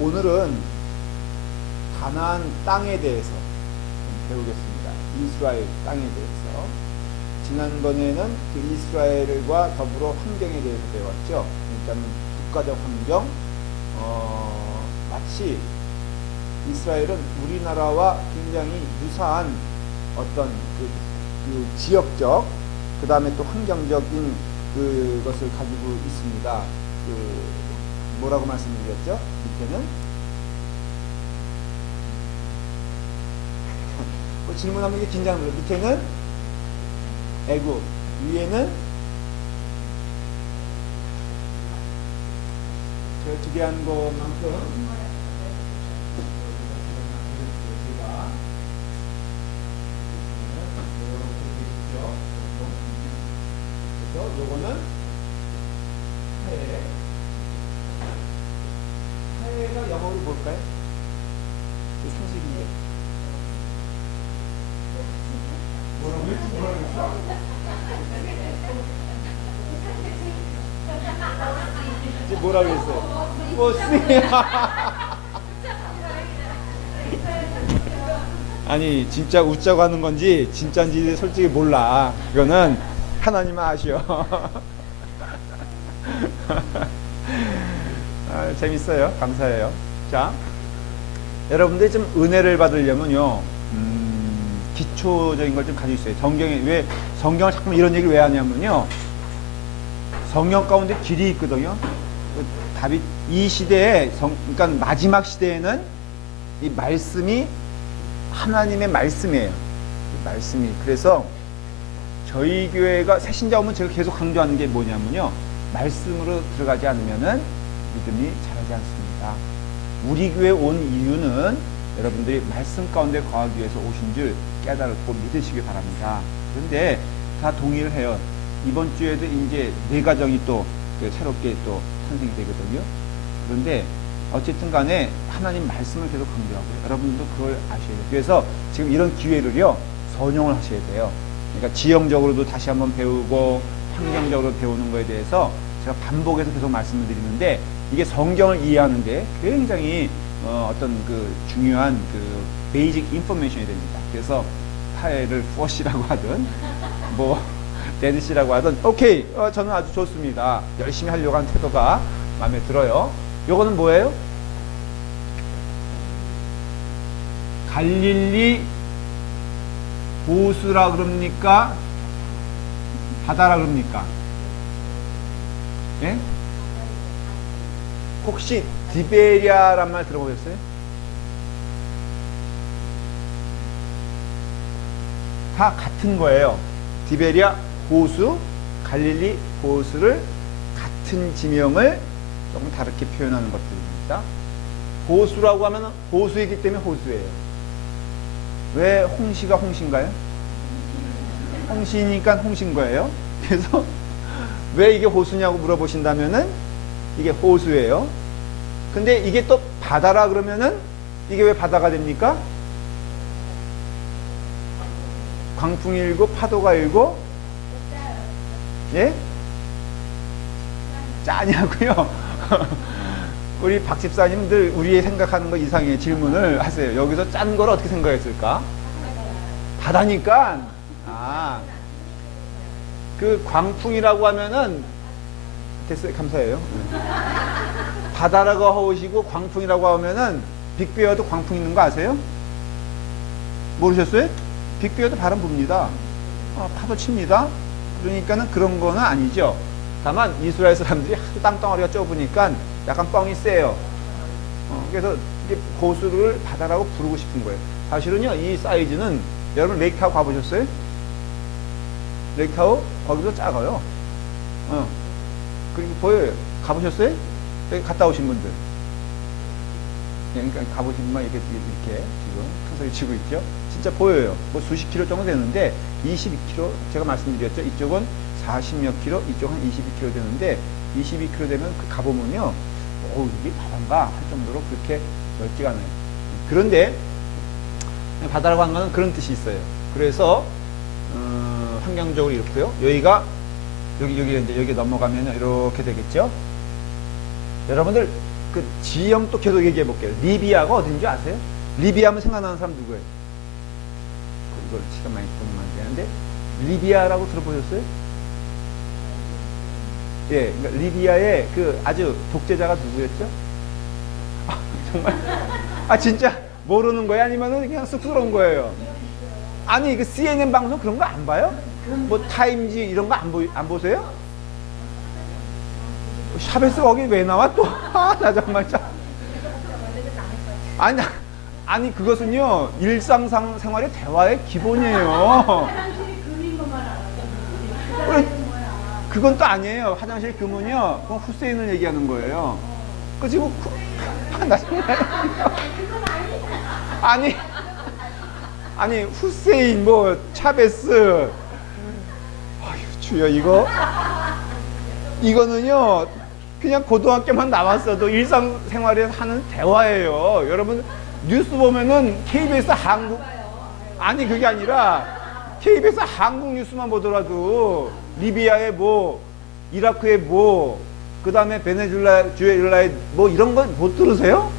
오늘은 가나안 땅에 대해서 배우겠습니다. 이스라엘 땅에 대해서. 지난번에는 그 이스라엘과 더불어 환경에 대해서 배웠죠. 그러니까 국가적 환경, 마치 이스라엘은 우리나라와 굉장히 유사한 어떤 그 지역적, 그 다음에 또 환경적인 그것을 가지고 있습니다. 뭐라고 말씀드렸죠? 밑에는 질문하면 이게 긴장을 해요. 밑에는 애굽, 위에는 제가 기대한 것만큼 요거는 하에. 하에가 영어로 뭘까요? 상식이에요. 뭐라고 했어? 이제 뭐라고 했어요? 뭐 아니 진짜 웃자고 하는 건지 진짜인지 솔직히 몰라. 이거는 하나님만 아시오. 재밌어요. 감사해요. 자, 여러분들이 좀 은혜를 받으려면요, 기초적인 걸 좀 가지고 있어요. 왜 성경을 자꾸 이런 얘기를 왜 하냐면요, 성경 가운데 길이 있거든요. 답이 이 시대에 그러니까 마지막 시대에는 이 말씀이 하나님의 말씀이에요. 말씀이. 그래서 저희 교회가 새신자 오면 제가 계속 강조하는 게 뭐냐면요, 말씀으로 들어가지 않으면은 믿음이 자라지 않습니다. 우리 교회 온 이유는 여러분들이 말씀 가운데 거하기 위해서 오신 줄 깨달고 믿으시기 바랍니다. 그런데 다 동의를 해요. 이번 주에도 이제 4가정이 또 새롭게 또 탄생이 되거든요. 그런데 어쨌든 간에 하나님 말씀을 계속 강조하고요. 여러분들도 그걸 아셔야 돼요. 그래서 지금 이런 기회를요, 선용을 하셔야 돼요. 그러니까 지형적으로도 다시 한번 배우고 환경적으로 배우는 거에 대해서 제가 반복해서 계속 말씀을 드리는데, 이게 성경을 이해하는데 굉장히 어떤 그 중요한 그 베이직 인포메이션이 됩니다. 그래서 파일을 푸엇이라고 하든 뭐 데드시라고 하든 오케이, 저는 아주 좋습니다. 열심히 하려고 하는 태도가 마음에 들어요. 요거는 뭐예요? 갈릴리 호수라 그럽니까? 바다라 그럽니까? 예? 혹시 디베리아란 말 들어보셨어요? 다 같은 거예요. 디베리아 호수, 갈릴리 호수를 같은 지명을 조금 다르게 표현하는 것들입니다. 호수라고 하면 호수이기 때문에 호수예요. 왜 홍시가 홍시인가요? 홍시니까 홍시인 거예요. 그래서 왜 이게 호수냐고 물어보신다면은 이게 호수예요. 근데 이게 또 바다라 그러면은 이게 왜 바다가 됩니까? 광풍이 일고 파도가 일고, 예? 짜냐고요? 우리 박 집사님들 우리 생각하는 거 이상의 질문을 하세요. 여기서 짠 걸 어떻게 생각했을까? 바다니까. 그 광풍이라고 하면은 됐어요. 감사해요. 바다라고 하시고 광풍이라고 하면은 빅베어도 광풍 있는 거 아세요? 모르셨어요? 빅베어도 바람 붑니다. 파도 칩니다. 그러니까는 그런 거는 아니죠. 다만 이스라엘 사람들이 하도 땅덩어리가 좁으니까 약간 뻥이 세요. 그래서 이게 호수를 바다라고 부르고 싶은 거예요. 사실은요, 이 사이즈는 여러분 레이크하우 가보셨어요? 레이크하우 거기서 작아요. 그리고 보여요. 가보셨어요? 여기 갔다 오신 분들. 그러니까 가보신 분만 이렇게 지금 큰 소리 치고 있죠. 진짜 보여요. 뭐 수십 킬로 정도 되는데 22킬로 제가 말씀드렸죠. 이쪽은 40몇 킬로, 이쪽은 한 22킬로 되는데 22킬로 되면 가보면요, 이게 바다인가 할 정도로 그렇게 넓지가 않아요. 그런데 바다라고 하는 거는 그런 뜻이 있어요. 그래서 환경적으로 이렇고요. 여기 이제 여기 넘어가면 이렇게 되겠죠. 여러분들 그 지형 또 계속 얘기해 볼게요. 리비아가 어딘지 아세요? 리비아 하면 생각나는 사람 누구예요? 그걸 시간 많이 보면 안 되는데 리비아라고 들어보셨어요? 예, 그러니까 리비아의 그 아주 독재자가 누구였죠? 아, 정말 아 진짜 모르는 거예요? 아니면은 그냥 쑥스러운 거예요? 아니 그 CNN 방송 그런 거 안 봐요? 뭐 타임지 이런 거 안 보세요? 샤베스 거기 왜 나와 또? 아, 나 정말 참. 아니 그것은요 일상생활의 대화의 기본이에요. 그건 또 아니에요. 화장실 금은요. 그건 후세인을 얘기하는 거예요. 그 지금 나 정말 아니 후세인 뭐 차베스 아유 주여 이거는요 그냥 고등학교만 나왔어도 일상생활에 하는 대화예요. 여러분 뉴스 보면은 KBS 한국 아니 그게 아니라 KBS 한국 뉴스만 보더라도 리비아의 뭐 이라크의 뭐 그다음에 베네수엘라의 뭐 이런 거 못 들으세요?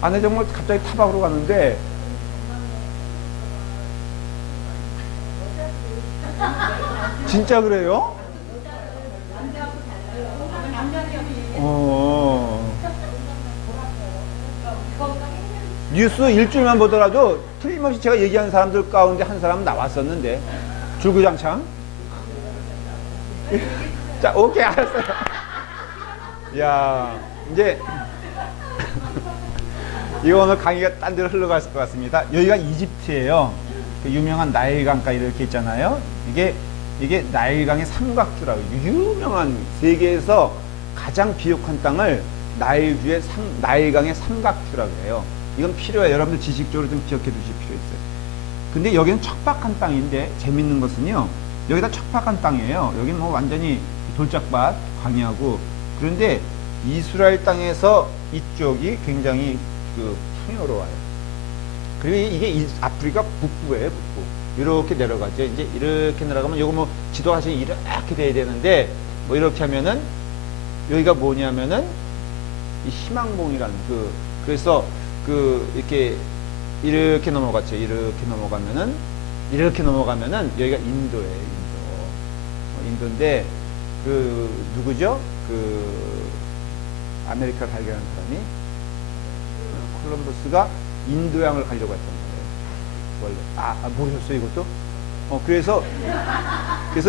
아내 정말 갑자기 타박으로 가는데 진짜 그래요? 뉴스 일주일만 보더라도 틀림없이 제가 얘기하는 사람들 가운데 한 사람은 나왔었는데 줄구장창 자 오케이 알았어요. 야 이제 이거 오늘 강의가 딴 데로 흘러갈 것 같습니다. 여기가 이집트예요. 그 유명한 나일강가 이렇게 있잖아요. 이게 나일강의 삼각주라고 유명한 세계에서 가장 비옥한 땅을 나일강의 삼각주라고 해요. 이건 필요해요. 여러분들 지식적으로 좀 기억해 두실 필요 있어요. 근데 여기는 척박한 땅인데 재밌는 것은요. 여기다 척박한 땅이에요. 여기는 뭐 완전히 돌짝밭, 광야고 그런데 이스라엘 땅에서 이쪽이 굉장히 그 풍요로워요. 그리고 이게 아프리카 북부예요, 북부. 이렇게 내려가죠. 이제 이렇게 내려가면 요거 뭐 지도하시면 이렇게 돼야 되는데 뭐 이렇게 하면은 여기가 뭐냐면은 이 희망봉이라는 그래서 이렇게 넘어갔죠. 이렇게 넘어가면은 여기가 인도예요. 인도인데 누구죠? 아메리카 발견한 사람이 콜럼버스가 인도양을 가려고 했던 거예요. 원래 모르셨어요 이것도? 그래서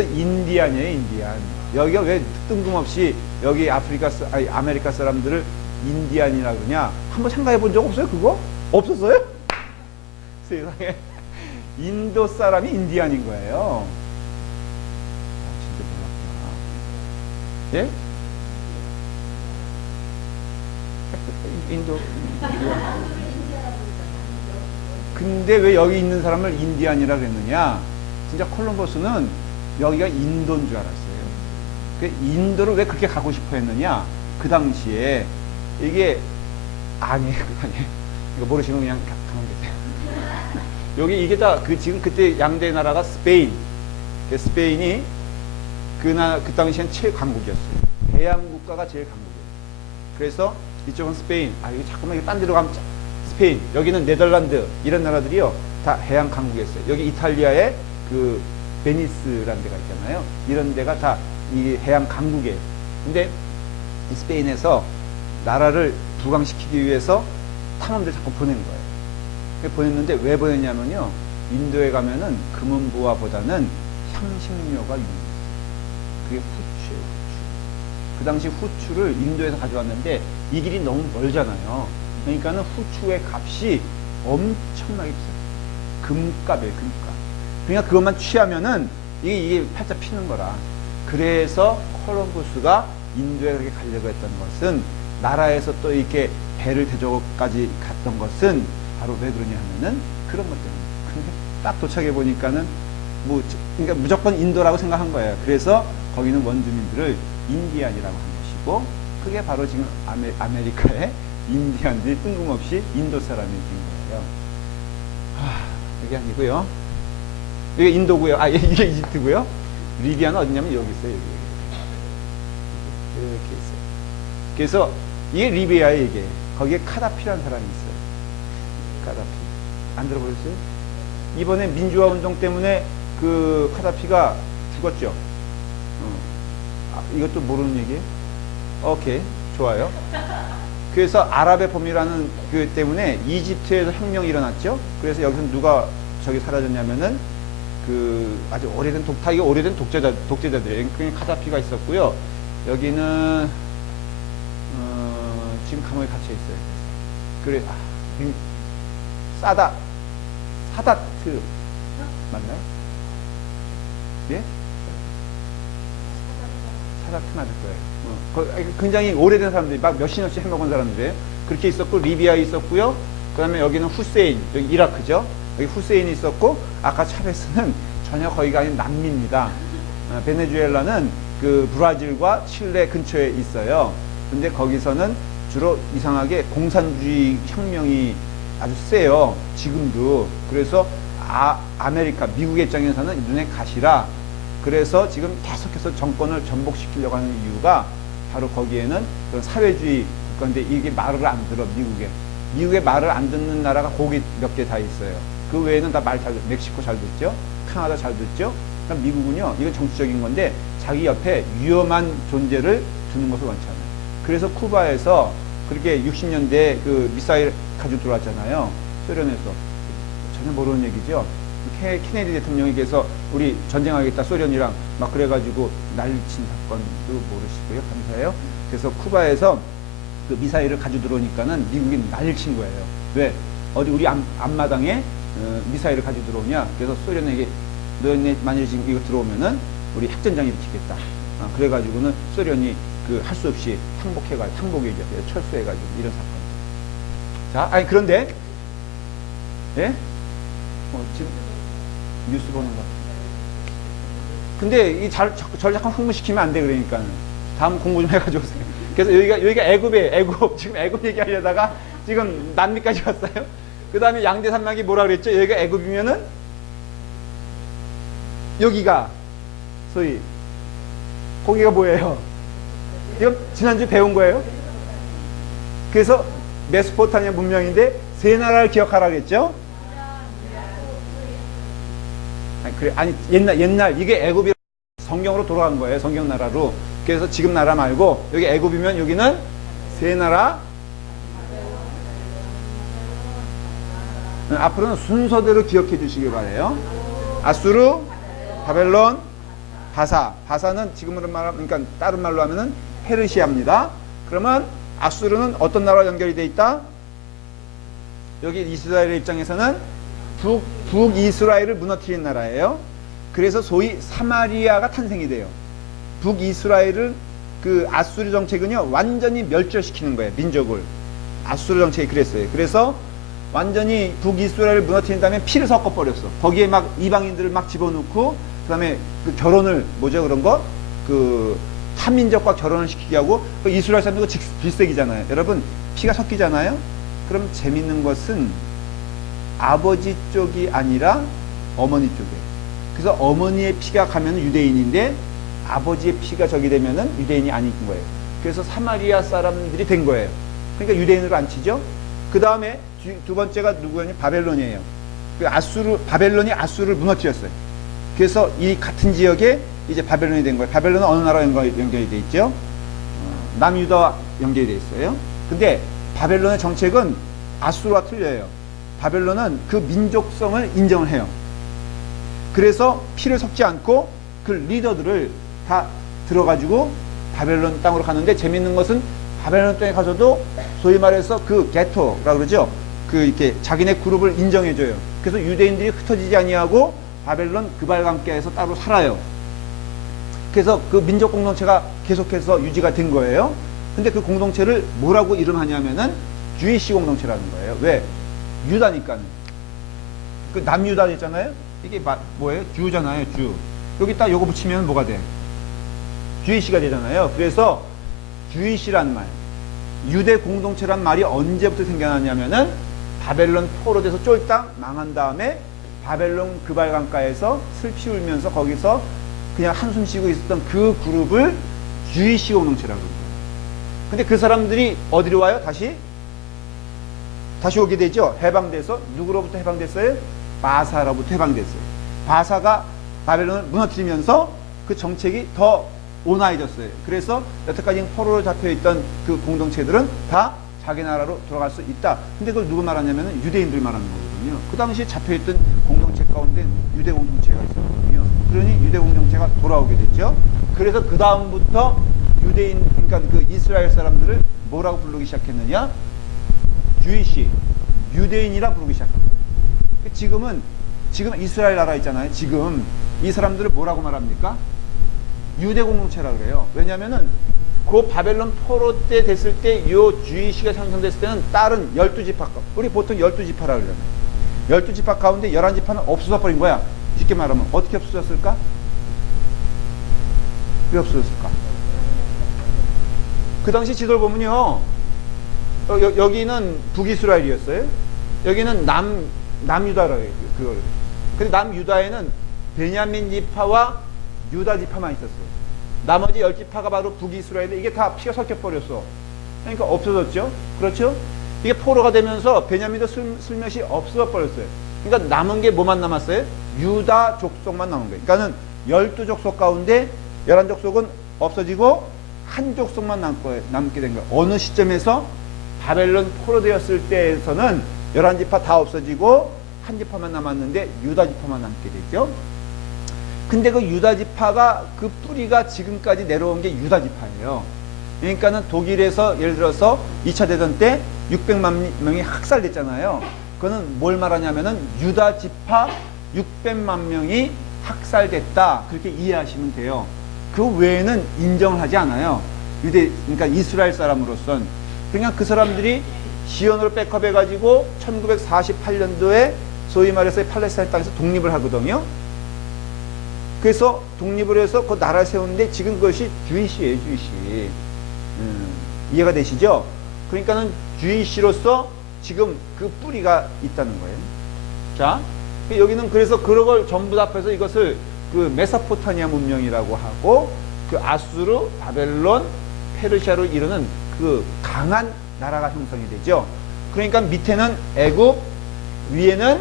인디안이에요. 인디안. 여기가 왜 뜬금없이 여기 아메리카 사람들을 인디안이라 그러냐? 한번 생각해 본 적 없어요? 그거? 없었어요? 세상에. 인도 사람이 인디안인 거예요. 진짜 몰랐구나. 예? 인도. 근데 왜 여기 있는 사람을 인디안이라 그랬느냐? 진짜 콜럼버스는 여기가 인도인 줄 알았어요. 인도를 왜 그렇게 가고 싶어 했느냐? 그 당시에 이게 아니에요. 이거 모르시면 그냥 가만 계세요. 여기 이게 다 지금 그때 양대 나라가 스페인. 스페인이 그 당시엔 최강국이었어요. 해양 국가가 제일 강국이에요. 그래서 이쪽은 스페인. 이거 자꾸만 이거 딴 데로 가면 스페인. 여기는 네덜란드 이런 나라들이요 다 해양 강국이었어요. 여기 이탈리아의 베니스라는 데가 있잖아요. 이런 데가 다 이 해양 강국이에요. 근데 이 스페인에서 나라를 부강시키기 위해서 탐험들 자꾸 보낸 거예요. 보냈는데 왜 보냈냐면요. 인도에 가면은 금은부화보다는 향신료가 유명했어요. 그게 후추예요. 후추. 그 당시 후추를 인도에서 가져왔는데 이 길이 너무 멀잖아요. 그러니까는 후추의 값이 엄청나게 비싸요. 금값이에요. 금값. 그러니까 그것만 취하면은 이게 팔자 피는 거라. 그래서 콜럼버스가 인도에 그렇게 가려고 했던 것은 나라에서 또 이렇게 배를 대저까지 갔던 것은 바로 왜 그러냐 하면은 그런 것 때문에. 근데 딱 도착해 보니까는 그러니까 무조건 인도라고 생각한 거예요. 그래서 거기는 원주민들을 인디안이라고 한 것이고 그게 바로 지금 아메리카의 인디안들이 뜬금없이 인도 사람이 된 거예요. 이게 아니고요. 이게 인도고요. 이게 이집트고요. 리비아는 어디냐면 여기 있어요. 여기. 이렇게 있어요. 그래서 이게 리비아에 이게. 거기에 카다피라는 사람이 있어요. 카다피. 안 들어보셨어요? 이번에 민주화 운동 때문에 그 카다피가 죽었죠. 이것도 모르는 얘기예요? 오케이. 좋아요. 그래서 아랍의 봄이라는 그 때문에 이집트에서 혁명이 일어났죠. 그래서 여기서 누가 저기 사라졌냐면은 그 아주 오래된 이게 오래된 독재자들이에요. 그러니까 카다피가 있었고요. 여기는 지금 감옥에 갇혀 있어요. 그래 사다트 맞나요? 예? 사다트 맞을 거예요. 굉장히 오래된 사람들이 막 몇십 년씩 해먹은 사람들이에요. 그렇게 있었고 리비아에 있었고요. 그 다음에 여기는 후세인, 여기 이라크죠. 여기 후세인이 있었고 아까 차베스는 전혀 거기가 아닌 남미입니다. 베네수엘라는 그 브라질과 칠레 근처에 있어요. 근데 거기서는 주로 이상하게 공산주의 혁명이 아주 세요. 지금도. 그래서 아메리카, 미국의 입장에서는 눈에 가시라. 그래서 지금 계속해서 정권을 전복시키려고 하는 이유가 바로 거기에는 그런 사회주의 국가인데 이게 말을 안 들어, 미국에. 미국의 말을 안 듣는 나라가 거기 몇 개 다 있어요. 그 외에는 다 말 잘 듣죠. 멕시코 잘 듣죠. 캐나다 잘 듣죠. 그러니까 미국은요, 이건 정치적인 건데 자기 옆에 위험한 존재를 두는 것을 원치 않아요. 그래서 쿠바에서 그렇게 60년대에 그 미사일 가지고 들어왔잖아요. 소련에서. 전혀 모르는 얘기죠. 케네디 대통령에게서 우리 전쟁하겠다 소련이랑 막 그래가지고 난리친 사건도 모르시고요. 감사해요. 그래서 쿠바에서 그 미사일을 가지고 들어오니까는 미국이 난리를 친 거예요. 왜? 어디 우리 앞마당에 미사일을 가지고 들어오냐? 그래서 소련에게 너네 만약에 지금 이거 들어오면은 우리 핵전장이 일으키겠다. 그래가지고는 소련이 그 할 수 없이 항복이죠. 철수해가지고 이런 사건. 자, 아니 그런데 예? 지금 뉴스 보는 거. 근데 절 자꾸 흥분시키면 안 돼. 그러니까 다음 공부 좀 해가지고 오세요. 그래서 여기가 애굽이에요. 애굽. 지금 애굽 얘기하려다가 지금 남미까지 왔어요. 그 다음에 양대 산맥이 뭐라 그랬죠? 여기가 애굽이면은 여기가 소위 거기가 뭐예요? 이건 지난주에 배운 거예요. 그래서 메소포타미아 문명인데 세 나라를 기억하라 그랬죠? 아니 옛날 이게 애굽이 성경으로 돌아간 거예요. 성경 나라로. 그래서 지금 나라 말고 여기 애굽이면 여기는 세 나라. 앞으로는 순서대로 기억해 주시길 바래요. 아수르, 바벨론, 바사. 바사는 지금으로 말하면 그러니까 다른 말로 하면은 페르시아입니다. 그러면 아수르는 어떤 나라와 연결이 돼 있다? 여기 이스라엘의 입장에서는 북이스라엘을 무너뜨린 나라예요. 그래서 소위 사마리아가 탄생이 돼요. 북이스라엘을 그 아수르 정책은요 완전히 멸절시키는 거예요. 민족을. 아수르 정책이 그랬어요. 그래서 완전히 북이스라엘을 무너뜨린 다음에 피를 섞어버렸어. 거기에 막 이방인들을 막 집어넣고 그 다음에 그 결혼을 뭐죠 그런 거? 그 타민족과 결혼을 시키게 하고 그 이스라엘 사람들도 질색이잖아요. 여러분 피가 섞이잖아요. 그럼 재밌는 것은 아버지 쪽이 아니라 어머니 쪽에. 그래서 어머니의 피가 가면 유대인인데 아버지의 피가 저기 되면은 유대인이 아닌 거예요. 그래서 사마리아 사람들이 된 거예요. 그러니까 유대인으로 안 치죠. 그 다음에 두 번째가 누구였냐? 바벨론이에요. 바벨론이 아수르를 무너뜨렸어요. 그래서 이 같은 지역에 이제 바벨론이 된 거예요. 바벨론은 어느 나라와 연결이 돼 있죠? 남유다와 연결이 돼 있어요. 근데 바벨론의 정책은 아수르와 틀려요. 바벨론은 그 민족성을 인정을 해요. 그래서 피를 섞지 않고 그 리더들을 다 들어가지고 바벨론 땅으로 가는데 재밌는 것은 바벨론 땅에 가서도 소위 말해서 그 게토라고 그러죠. 그 이렇게 자기네 그룹을 인정해줘요. 그래서 유대인들이 흩어지지 아니하고 바벨론 그발강가에서 따로 살아요. 그래서 그 민족 공동체가 계속해서 유지가 된 거예요. 근데 그 공동체를 뭐라고 이름하냐면은 주이시 공동체라는 거예요. 왜? 유다니까는. 그 남유다 있잖아요. 이게 뭐예요? 주잖아요. 주. 여기 딱 요거 붙이면 뭐가 돼? 주이시가 되잖아요. 그래서 주이시란 말, 유대 공동체란 말이 언제부터 생겨났냐면은 바벨론 포로돼서 쫄딱 망한 다음에 바벨론 그발강가에서 슬피 울면서 거기서 그냥 한숨 쉬고 있었던 그 그룹을 주이시 공동체라고 그래요. 근데 그 사람들이 어디로 와요? 다시 오게 되죠. 해방돼서 누구로부터 해방됐어요? 바사로부터 해방됐어요. 바사가 바벨론을 무너뜨리면서 그 정책이 더 온화해졌어요. 그래서 여태까지 포로로 잡혀있던 그 공동체들은 다 자기 나라로 돌아갈 수 있다. 근데 그걸 누구 말하냐면 유대인들 말하는 거거든요. 그 당시에 잡혀있던 공동체 가운데 유대 공동체가 있었거든요. 그러니 유대 공동체가 돌아오게 됐죠. 그래서 그 다음부터 유대인, 그러니까 그 이스라엘 사람들을 뭐라고 부르기 시작했느냐? 주이시, 유대인이라 부르기 시작합니다. 지금 이스라엘 나라 있잖아요. 지금 이 사람들을 뭐라고 말합니까? 유대 공동체라고 그래요. 왜냐면은 그 바벨론 포로 때 됐을 때 요 주이시가 상성됐을 때는 다른 12지파, 우리 보통 12지파라고 그러잖아요. 12지파 가운데 11지파는 없어져 버린 거야. 쉽게 말하면 어떻게 없어졌을까? 왜 없어졌을까? 그 당시 지도를 보면요, 여기는 북이스라엘이었어요. 여기는 남유다라고 해요. 그걸. 근데 남유다에는 베냐민 지파와 유다 지파만 있었어요. 나머지 10지파가 바로 북이스라엘인데 이게 다 피가 섞여버렸어. 그러니까 없어졌죠. 그렇죠? 이게 포로가 되면서 베냐민도 슬며시 없어져 버렸어요. 그러니까 남은 게 뭐만 남았어요? 유다 족속만 남은 거예요. 그러니까는 12족속 가운데 11족속은 없어지고 한 족속만 남게 된 거예요. 어느 시점에서 바벨론 포로 되었을 때에서는 11지파 다 없어지고 한 지파만 남았는데 유다 지파만 남게 되죠. 근데 그 유다 지파가 그 뿌리가 지금까지 내려온 게 유다 지파예요. 그러니까는 독일에서 예를 들어서 2차 대전 때 600만 명이 학살됐잖아요. 그거는 뭘 말하냐면은 유다 지파 600만 명이 학살됐다. 그렇게 이해하시면 돼요. 그 외에는 인정을 하지 않아요. 그러니까 이스라엘 사람으로선. 그냥 그 사람들이 시온으로 백업해가지고 1948년도에 소위 말해서 팔레스타인 땅에서 독립을 하거든요. 그래서 독립을 해서 그 나라를 세우는데 지금 그것이 주이시예요, 주이시. 이해가 되시죠? 그러니까는 주이시로서 지금 그 뿌리가 있다는 거예요. 자, 여기는 그래서 그런 걸 전부 다 합해서 이것을 그 메소포타미아 문명이라고 하고 그 아수르, 바벨론, 페르시아로 이루는 그 강한 나라가 형성이 되죠. 그러니까 밑에는 애굽, 위에는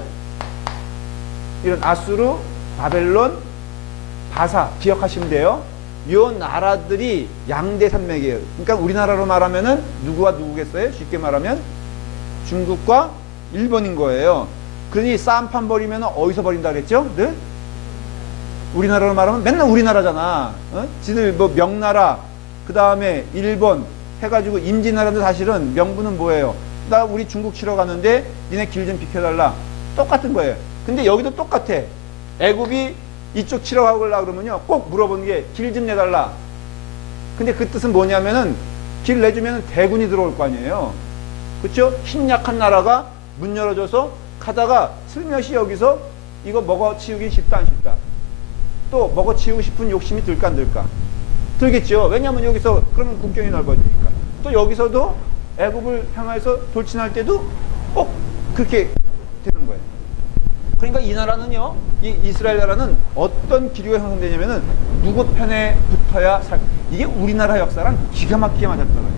이런 아수르, 바벨론, 바사 기억하시면 돼요. 요 나라들이 양대 산맥이에요. 그러니까 우리나라로 말하면은 누구와 누구겠어요? 쉽게 말하면 중국과 일본인 거예요. 그러니 싸움판 벌이면 어디서 벌인다 그랬죠? 네? 우리나라로 말하면 맨날 우리나라잖아. 지들 뭐 명나라, 그 다음에 일본 해가지고 임진왜란도 사실은 명분은 뭐예요? 나 우리 중국 치러 가는데 니네 길 좀 비켜달라. 똑같은 거예요. 근데 여기도 똑같아. 애굽이 이쪽 치러 가려고 그러면요 꼭 물어보는 게 길 좀 내달라. 근데 그 뜻은 뭐냐면은 길 내주면 대군이 들어올 거 아니에요. 그렇죠? 힘 약한 나라가 문 열어줘서 가다가 슬며시 여기서 이거 먹어치우기 쉽다 안 쉽다. 또 먹어치우고 싶은 욕심이 들까 안 들까? 들겠죠. 왜냐하면 여기서 그러면 국경이 넓어지니까. 또 여기서도 애굽을 향해서 돌진할 때도 꼭 그렇게 되는 거예요. 그러니까 이 나라는요, 이 이스라엘 나라는 어떤 기류가 형성되냐면은 누구 편에 붙어야 이게 우리나라 역사랑 기가 막히게 맞았더라고요.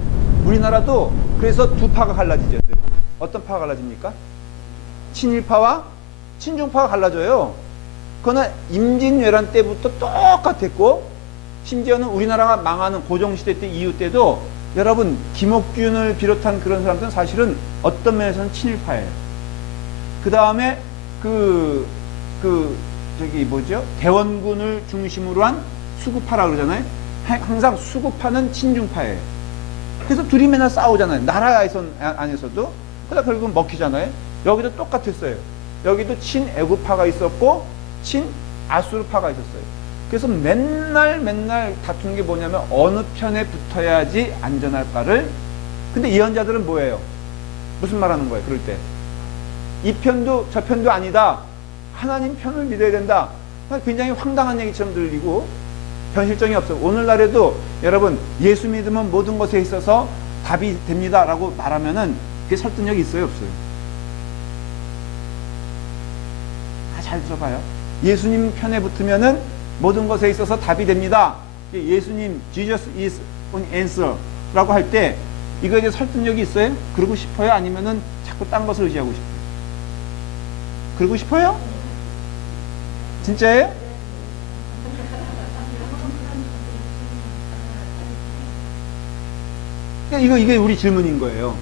우리나라도 그래서 두 파가 갈라지죠. 어떤 파가 갈라집니까? 친일파와 친중파가 갈라져요. 그러나 임진왜란 때부터 똑같았고, 심지어는 우리나라가 망하는 고종시대 때 이후 때도 여러분 김옥균을 비롯한 그런 사람들은 사실은 어떤 면에서는 친일파예요. 그 다음에 저기 뭐죠? 대원군을 중심으로 한 수구파라고 그러잖아요. 항상 수구파는 친중파예요. 그래서 둘이 맨날 싸우잖아요. 나라 안에서도. 그러다 결국은 먹히잖아요. 여기도 똑같았어요. 여기도 친애굽파가 있었고 친아수르파가 있었어요. 그래서 맨날 다투는 게 뭐냐면 어느 편에 붙어야지 안전할까를. 근데 예언자들은 뭐예요? 무슨 말 하는 거예요? 그럴 때 이 편도 저 편도 아니다. 하나님 편을 믿어야 된다. 굉장히 황당한 얘기처럼 들리고 현실성이 없어요. 오늘날에도 여러분 예수 믿으면 모든 것에 있어서 답이 됩니다 라고 말하면은 그게 설득력이 있어요 없어요? 잘 들어봐요. 예수님 편에 붙으면은 모든 것에 있어서 답이 됩니다. 예수님 Jesus is an answer. 라고 할 때 이거에 대해 설득력이 있어요? 그러고 싶어요? 아니면은 자꾸 딴 것을 의지하고 싶어요? 그러고 싶어요? 진짜예요? 이게 우리 질문인 거예요.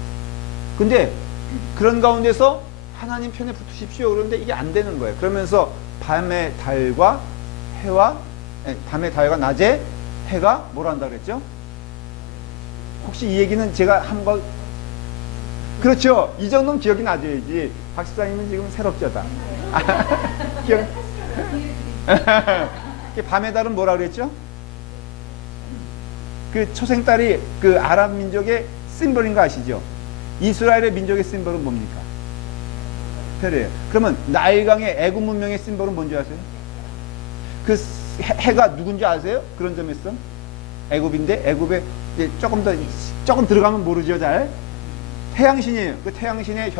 근데 그런 가운데서 하나님 편에 붙으십시오. 그런데 이게 안 되는 거예요. 그러면서 밤의 달과 낮에 해가 뭐라 한다 그랬죠? 혹시 이 얘기는 제가 한번 그렇죠. 이 정도는 기억이 나줘야지. 박 집사님은 지금 새롭죠다. 기억. 밤의 달은 뭐라 그랬죠? 그 초생달이 그 아랍 민족의 심벌인 거 아시죠? 이스라엘의 민족의 심벌은 뭡니까? 별이에요. 그러면 나일강의 애굽 문명의 심벌은 뭔지 아세요? 그 해가 누군지 아세요? 그런 점에서 애굽인데 애굽에 조금 들어가면 모르죠, 잘. 태양신이에요. 그 태양신의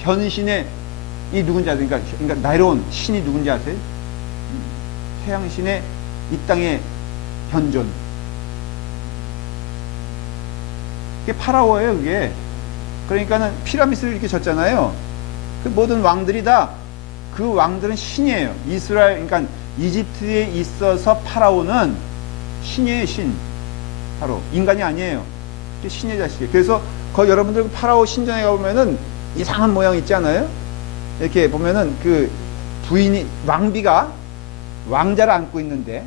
현신의 이 누군지 아세요? 그러니까 나이로운 신이 누군지 아세요? 태양신의 이 땅의 현존. 그게 파라오예요, 그게. 그러니까는 피라미드를 이렇게 졌잖아요. 그 모든 왕들이 다 그 왕들은 신이에요. 이스라엘, 그러니까 이집트에 있어서 파라오는 신이에요, 신. 바로 인간이 아니에요. 신의 자식이에요. 그래서 거기 여러분들 파라오 신전에 가보면은 이상한 모양 있지 않아요? 이렇게 보면은 그 부인이 왕비가 왕자를 안고 있는데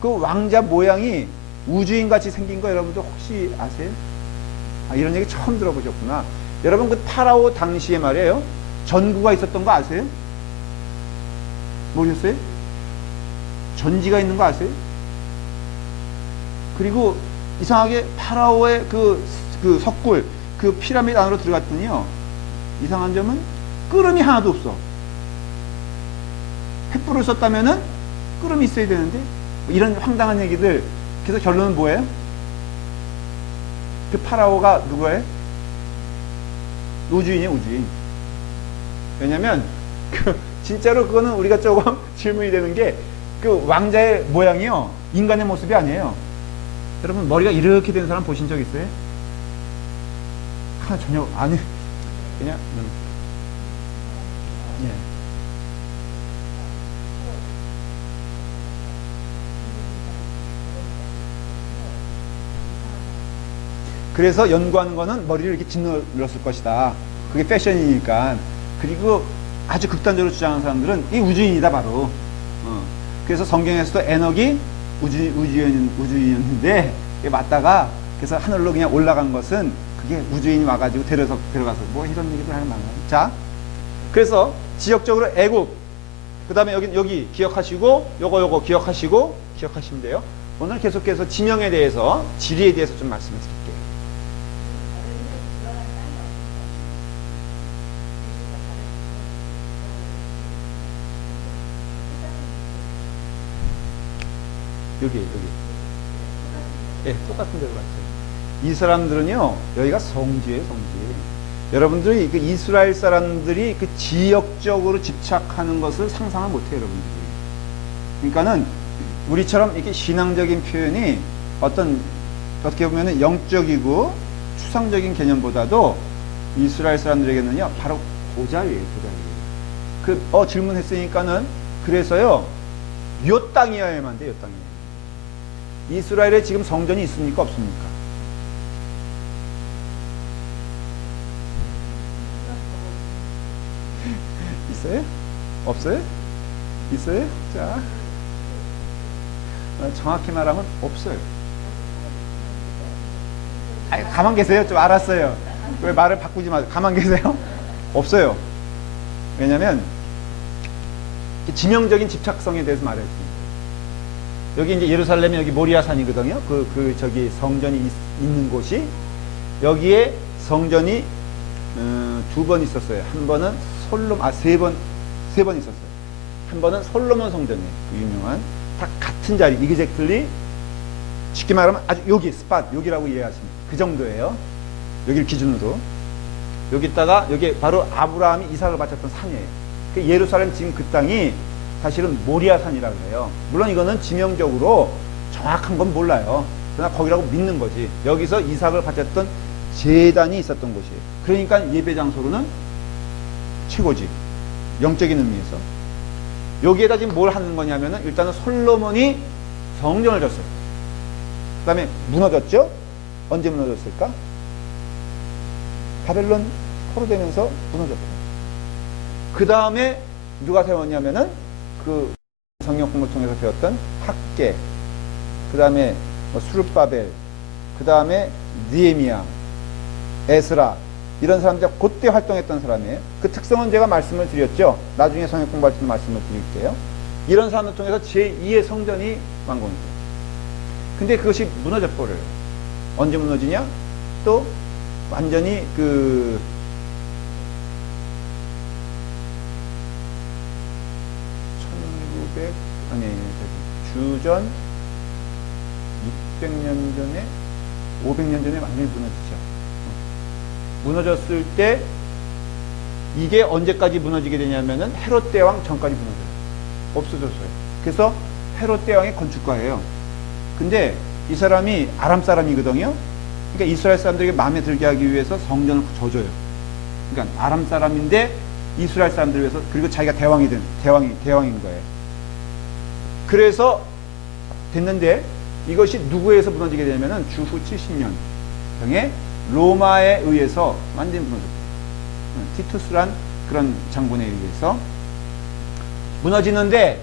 그 왕자 모양이 우주인 같이 생긴 거 여러분들 혹시 아세요? 이런 얘기 처음 들어보셨구나. 여러분 그 파라오 당시에 말이에요. 전구가 있었던 거 아세요? 모르셨어요? 전지가 있는 거 아세요? 그리고 이상하게 파라오의 그 석굴, 그 피라미드 안으로 들어갔더니요. 이상한 점은 끄름이 하나도 없어. 횃불을 썼다면은 끄름이 있어야 되는데 이런 황당한 얘기들. 그래서 결론은 뭐예요? 그 파라오가 누구예요? 우주인이에요, 우주인. 왜냐면 진짜로 그거는 우리가 조금 질문이 되는 게 그 왕자의 모양이요 인간의 모습이 아니에요. 여러분 머리가 이렇게 된 사람 보신 적 있어요? 전혀 아니 그냥 예. 그래서 연구하는 거는 머리를 이렇게 짓눌렀을 것이다. 그게 패션이니까. 그리고 아주 극단적으로 주장하는 사람들은 이 우주인이다 바로. 그래서 성경에서도 에녹이 우주인인데 맞다가 그래서 하늘로 그냥 올라간 것은 그게 우주인이 와가지고 데려가서 뭐 이런 얘기도 하는 많아요. 자, 그래서 지역적으로 애굽, 그 다음에 여기 기억하시고 요거 기억하시면 돼요. 오늘 계속해서 지명에 대해서 지리에 대해서 좀 말씀을 드릴게요. 여기. 예, 똑같은 데로 갔어요. 이 사람들은요, 여기가 성지예요, 성지. 여러분들이 그 이스라엘 사람들이 그 지역적으로 집착하는 것을 상상을 못해요, 여러분들이. 그러니까는 우리처럼 이렇게 신앙적인 표현이 어떻게 보면은 영적이고 추상적인 개념보다도 이스라엘 사람들에게는요, 바로 고자예요, 고자예요. 질문했으니까는 그래서요, 요 땅이어야만 돼요, 요 땅이. 이스라엘에 지금 성전이 있습니까? 없습니까? 있어요? 없어요? 있어요? 자, 정확히 말하면 없어요. 가만 계세요. 좀 알았어요. 왜 말을 바꾸지 마세요. 가만 계세요. 없어요. 왜냐면 지명적인 집착성에 대해서 말했습니다. 여기 이제 예루살렘이 여기 모리아산이거든요. 저기 성전이 있는 곳이 여기에 성전이 두 번 있었어요. 한 번은 세 번 있었어요. 한 번은 솔로몬 성전이에요. 그 유명한 다 같은 자리, 이그젝틀리 쉽게 말하면 아주 여기 스팟 여기라고 이해하시면 그 정도예요. 여기를 기준으로 여기다가 여기 바로 아브라함이 이삭을 바쳤던 산이에요. 그 예루살렘 지금 그 땅이 사실은 모리아산이라고 해요. 물론 이거는 지명적으로 정확한 건 몰라요. 그러나 거기라고 믿는 거지. 여기서 이삭을 바쳤던 제단이 있었던 곳이에요. 그러니까 예배 장소로는 최고지. 영적인 의미에서. 여기에다 지금 뭘 하는 거냐면은 일단은 솔로몬이 성전을 졌어요. 그 다음에 무너졌죠? 언제 무너졌을까? 바벨론 포로되면서 무너졌고. 그 다음에 누가 세웠냐면은 그 성경 공부를 통해서 배웠던 학계, 그 다음에 수르바벨, 그 다음에 느헤미야, 에스라, 이런 사람들이 그때 활동했던 사람이에요. 그 특성은 제가 말씀을 드렸죠. 나중에 성경 공부할 때 말씀을 드릴게요. 이런 사람들 통해서 제2의 성전이 완공이 돼요. 근데 그것이 무너져 버려요. 언제 무너지냐? 또 완전히 그 1900 아니 주전 600년 전에 500년 전에 완전히 무너지죠. 무너졌을 때 이게 언제까지 무너지게 되냐면은 헤롯 대왕 전까지 무너져요. 없어졌어요. 그래서 헤롯 대왕의 건축가예요. 근데 이 사람이 아람 사람이거든요. 그러니까 이스라엘 사람들에게 마음에 들게 하기 위해서 성전을 져줘요. 그러니까 아람 사람인데 이스라엘 사람들을 위해서, 그리고 자기가 대왕인 거예요. 그래서 됐는데 이것이 누구에서 무너지게 되냐면은 주후 70년경에 로마에 의해서 완전히 무너졌어요. 티투스란 그런 장군에 의해서 무너지는데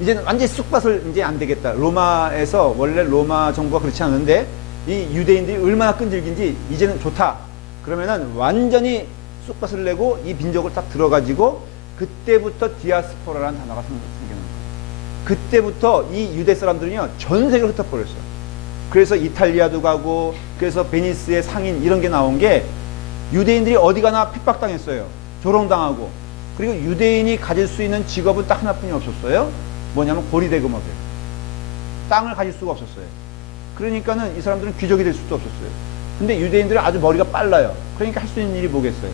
이제는 완전히 쑥밭을 이제 안 되겠다. 로마에서 원래 로마 정부가 그렇지 않은데 이 유대인들이 얼마나 끈질긴지 이제는 좋다. 그러면은 완전히 쑥밭을 내고 이 민족을 딱 들어가지고 그때부터 디아스포라라는 단어가 생겨난 거예요. 그때부터 이 유대 사람들은요 전 세계로 흩어버렸어요. 그래서 이탈리아도 가고, 그래서 베니스의 상인 이런 게 나온 게 유대인들이 어디 가나 핍박당했어요. 조롱당하고. 그리고 유대인이 가질 수 있는 직업은 딱 하나뿐이 없었어요. 뭐냐면 고리대금업이에요. 땅을 가질 수가 없었어요. 그러니까는 이 사람들은 귀족이 될 수도 없었어요. 근데 유대인들은 아주 머리가 빨라요. 그러니까 할 수 있는 일이 뭐겠어요?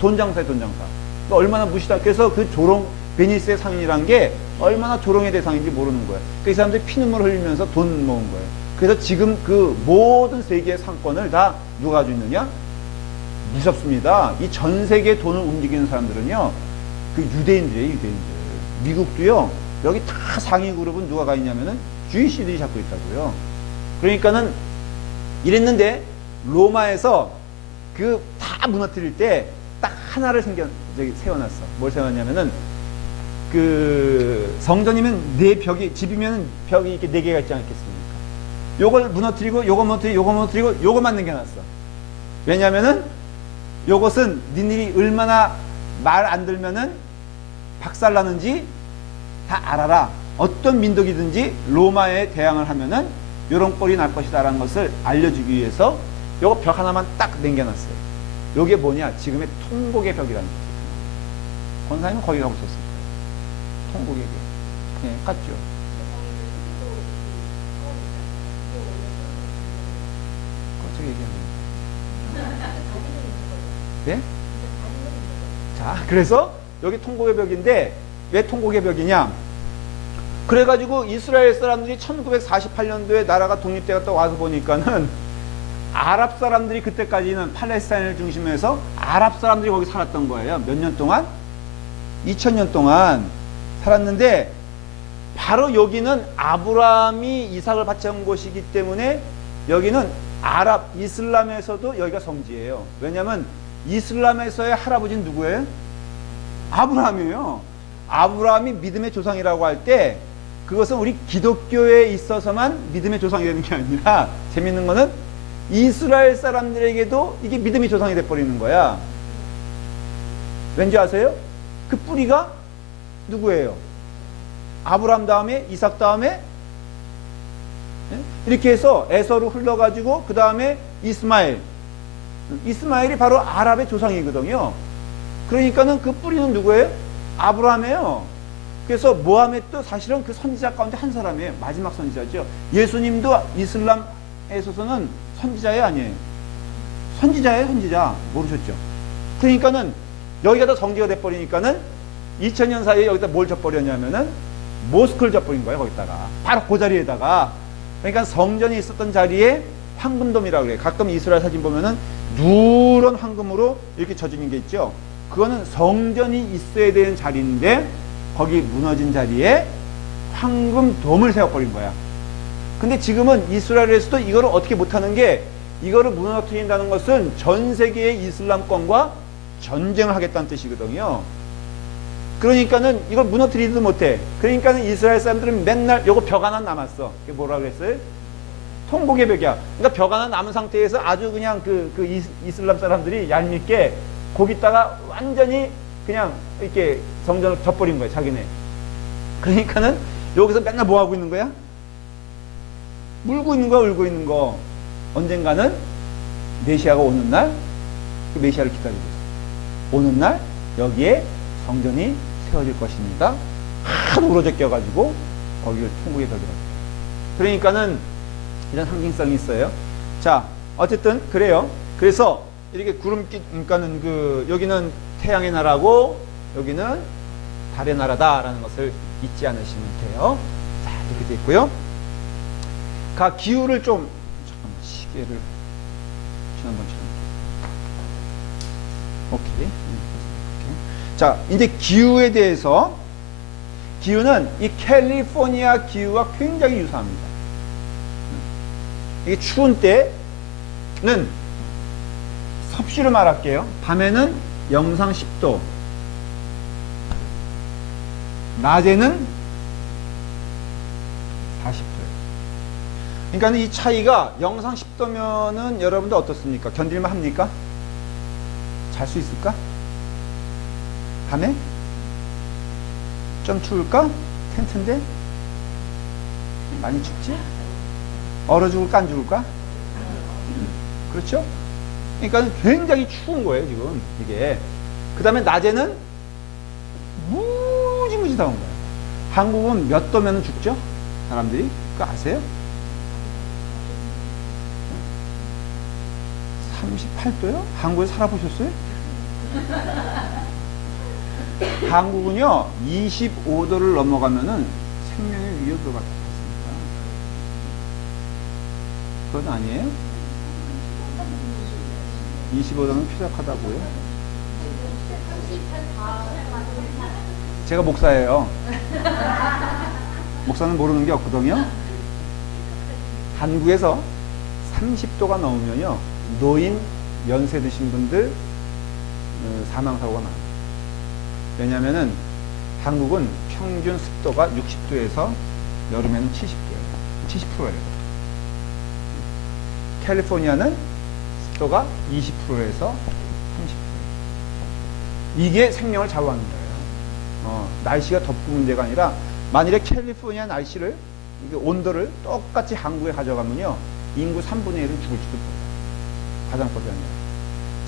돈 장사에 돈 장사. 그러니까 얼마나 무시다. 그래서 그 조롱, 베니스의 상인이란 게 얼마나 조롱의 대상인지 모르는 거예요. 그러니까 이 사람들이 피눈물을 흘리면서 돈 모은 거예요. 그래서 지금 그 모든 세계의 상권을 다 누가 가지고 있느냐? 무섭습니다. 이 전 세계 돈을 움직이는 사람들은요, 그 유대인들이에요, 유대인들. 미국도요, 여기 다 상위 그룹은 누가 가 있냐면은 주이시들이 잡고 있다고요. 그러니까는 이랬는데 로마에서 그 다 무너뜨릴 때 딱 하나를 세워놨어. 뭘 세워놨냐면은 그 성전이면 네 벽이, 집이면 벽이 이렇게 네 개가 있지 않겠습니까? 요걸 무너뜨리고 요거 무너뜨리고 요거 무너뜨리고 요거만 남겨놨어. 왜냐면은 요것은 니들이 얼마나 말 안 들면은 박살나는지 다 알아라. 어떤 민족이든지 로마에 대항을 하면은 요런 꼴이 날 것이다 라는 것을 알려주기 위해서 요거 벽 하나만 딱 남겨놨어요. 요게 뭐냐? 지금의 통곡의 벽이라는 거예요. 권사님은 거기 가보셨을 거예요. 통곡의 벽. 네, 같죠? 어떻게 얘기하면 네? 자, 그래서 여기 통곡의 벽인데 왜 통곡의 벽이냐? 그래가지고 이스라엘 사람들이 1948년도에 나라가 독립되었다 와서 보니까는 아랍 사람들이 그때까지는 팔레스타인을 중심으로 해서 아랍 사람들이 거기 살았던 거예요. 몇 년 동안? 2000년 동안 살았는데 바로 여기는 아브라함이 이삭을 바쳐온 곳이기 때문에 여기는 아랍, 이슬람에서도 여기가 성지예요. 왜냐하면 이슬람에서의 할아버지는 누구예요? 아브라함이에요. 아브라함이 믿음의 조상이라고 할 때 그것은 우리 기독교에 있어서만 믿음의 조상이 되는 게 아니라 재밌는 거는 이스라엘 사람들에게도 이게 믿음의 조상이 돼버리는 거야. 왠지 아세요? 그 뿌리가 누구예요? 아브라함 다음에 이삭 다음에 이렇게 해서 에서로 흘러가지고 그 다음에 이스마엘이 바로 아랍의 조상이거든요. 그러니까는 그 뿌리는 누구예요? 아브라함이에요. 그래서 모하메도 사실은 그 선지자 가운데 한 사람이에요. 마지막 선지자죠. 예수님도 이슬람에 있어서는 선지자예요, 아니에요? 선지자예요, 선지자. 모르셨죠? 그러니까는 여기가 더 정지가 돼버리니까는 2000년 사이에 여기다 뭘 져버렸냐면은 모스크를 져버린 거예요, 거기다가. 바로 그 자리에다가. 그러니까 성전이 있었던 자리에 황금돔이라고 그래요. 가끔 이스라엘 사진 보면은 누런 황금으로 이렇게 젖은 게 있죠. 그거는 성전이 있어야 되는 자리인데 거기 무너진 자리에 황금돔을 세워버린 거야. 근데 지금은 이스라엘에서도 이거를 어떻게 못하는 게, 이거를 무너뜨린다는 것은 전 세계의 이슬람권과 전쟁을 하겠다는 뜻이거든요. 그러니까는 이걸 무너뜨리지도 못해. 그러니까는 이스라엘 사람들은 맨날 요거 벽 하나 남았어. 그게 뭐라 그랬어요? 통곡의 벽이야. 그러니까 벽 하나 남은 상태에서 아주 그냥 이슬람 사람들이 얄밉게 거기다가 완전히 그냥 이렇게 성전을 덮어버린 거야, 자기네. 그러니까는 여기서 맨날 뭐 하고 있는 거야? 울고 있는 거야, 울고 있는 거. 언젠가는 메시아가 오는 날, 그 메시아를 기다리고 있어. 오는 날 여기에 성전이 세워질 것입니다. 하도 울어져 껴가지고 거기를 통곡의 벽이라고. 그러니까는 이런 상징성이 있어요. 자, 어쨌든 그래요. 그래서 이렇게 구름기, 그러니까는 여기는 태양의 나라고 여기는 달의 나라다라는 것을 잊지 않으시면 돼요. 자, 이렇게 돼 있고요. 기후를 좀, 잠깐만, 시계를 지난번처럼. 오케이. 자, 이제 기후에 대해서, 기후는 이 캘리포니아 기후와 굉장히 유사합니다. 이게 추운 때는 섭씨로 말할게요. 밤에는 영상 10도, 낮에는 40도예요. 그러니까 이 차이가 영상 10도면은 여러분들 어떻습니까? 견딜만 합니까? 잘 수 있을까? 밤에? 좀 추울까? 텐트인데? 많이 춥지? 얼어 죽을까? 안 죽을까? 그렇죠? 그러니까 굉장히 추운 거예요, 지금. 이게. 그 다음에 낮에는 무지무지 더운 거예요. 한국은 몇 도면 죽죠? 사람들이? 그거 아세요? 38도요? 한국에 살아보셨어요? 한국은요, 25도를 넘어가면은 생명의 위협도가 높습니다. 그건 아니에요? 25도는 피력하다고요? 제가 목사예요. 목사는 모르는 게 없거든요. 한국에서 30도가 넘으면요, 노인, 연세 드신 분들 사망사고가 많아요. 왜냐면은 한국은 평균 습도가 60도에서 여름에는 70도예요. 70%예요. 캘리포니아는 습도가 20%에서 30%. 이게 생명을 좌우하는 거예요. 날씨가 덥고 문제가 아니라 만일에 캘리포니아 날씨를, 온도를 똑같이 한국에 가져가면요, 인구 3분의 1은 죽을지도 몰라요. 화장법이 아니라.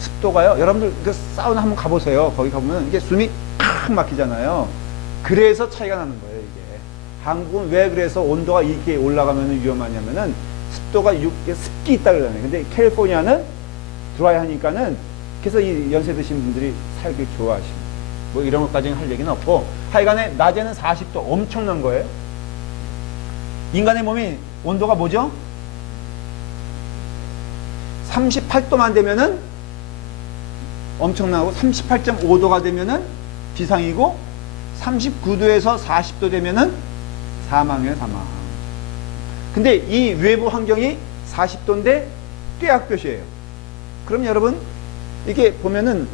습도가요, 여러분들 그 사우나 한번 가보세요. 거기 가보면 이게 숨이 팍 막히잖아요. 그래서 차이가 나는 거예요, 이게. 한국은 왜 그래서 온도가 이렇게 올라가면 위험하냐면은 습도가 습기 있다 그러잖아요. 근데 캘리포니아는 드라이 하니까는, 그래서 이 연세 드신 분들이 살기 좋아하십니다. 뭐 이런 것까지는 할 얘기는 없고, 하여간에 낮에는 40도, 엄청난 거예요. 인간의 몸이 온도가 뭐죠? 38도만 되면은 엄청나고, 38.5도가 되면은 비상이고, 39도에서 40도 되면은 사망이에요, 사망. 근데 이 외부 환경이 40도인데 꾀약볕이에요. 그럼 여러분, 이렇게 보면은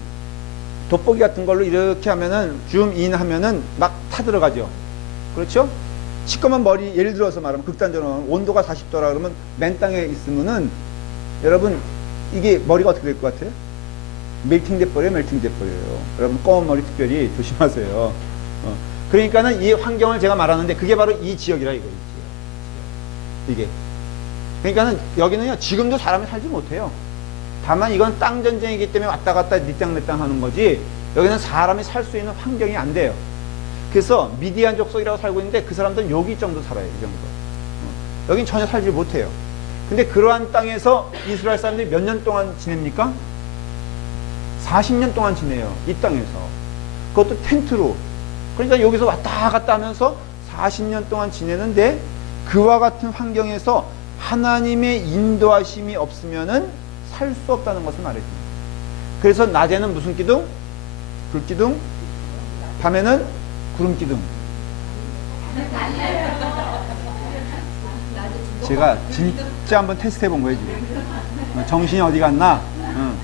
돋보기 같은 걸로 이렇게 하면은 줌인 하면은 막 타들어가죠. 그렇죠? 시꺼먼 머리, 예를 들어서 말하면 극단적으로 온도가 40도라 그러면 맨 땅에 있으면은 여러분, 이게 머리가 어떻게 될 것 같아요? 멜팅 돼버려요, 멜팅 돼버려요. 여러분, 검은 머리 특별히 조심하세요. 그러니까는 이 환경을 제가 말하는데, 그게 바로 이 지역이라 이거예요. 이게. 그러니까는 여기는요, 지금도 사람이 살지 못해요. 다만 이건 땅 전쟁이기 때문에 왔다 갔다 니땅 내땅 하는 거지, 여기는 사람이 살 수 있는 환경이 안 돼요. 그래서 미디안 족속이라고 살고 있는데 그 사람들은 여기 정도 살아요, 이 정도. 여긴 전혀 살지 못해요. 근데 그러한 땅에서 이스라엘 사람들이 몇 년 동안 지냅니까? 40년 동안 지내요, 이 땅에서. 그것도 텐트로. 그러니까 여기서 왔다 갔다 하면서 40년 동안 지내는데, 그와 같은 환경에서 하나님의 인도하심이 없으면은 살 수 없다는 것을 말해줍니다. 그래서 낮에는 무슨 기둥? 불기둥. 밤에는 구름기둥. 제가 진짜 한번 테스트 해본 거예요, 지금. 정신이 어디 갔나? 응.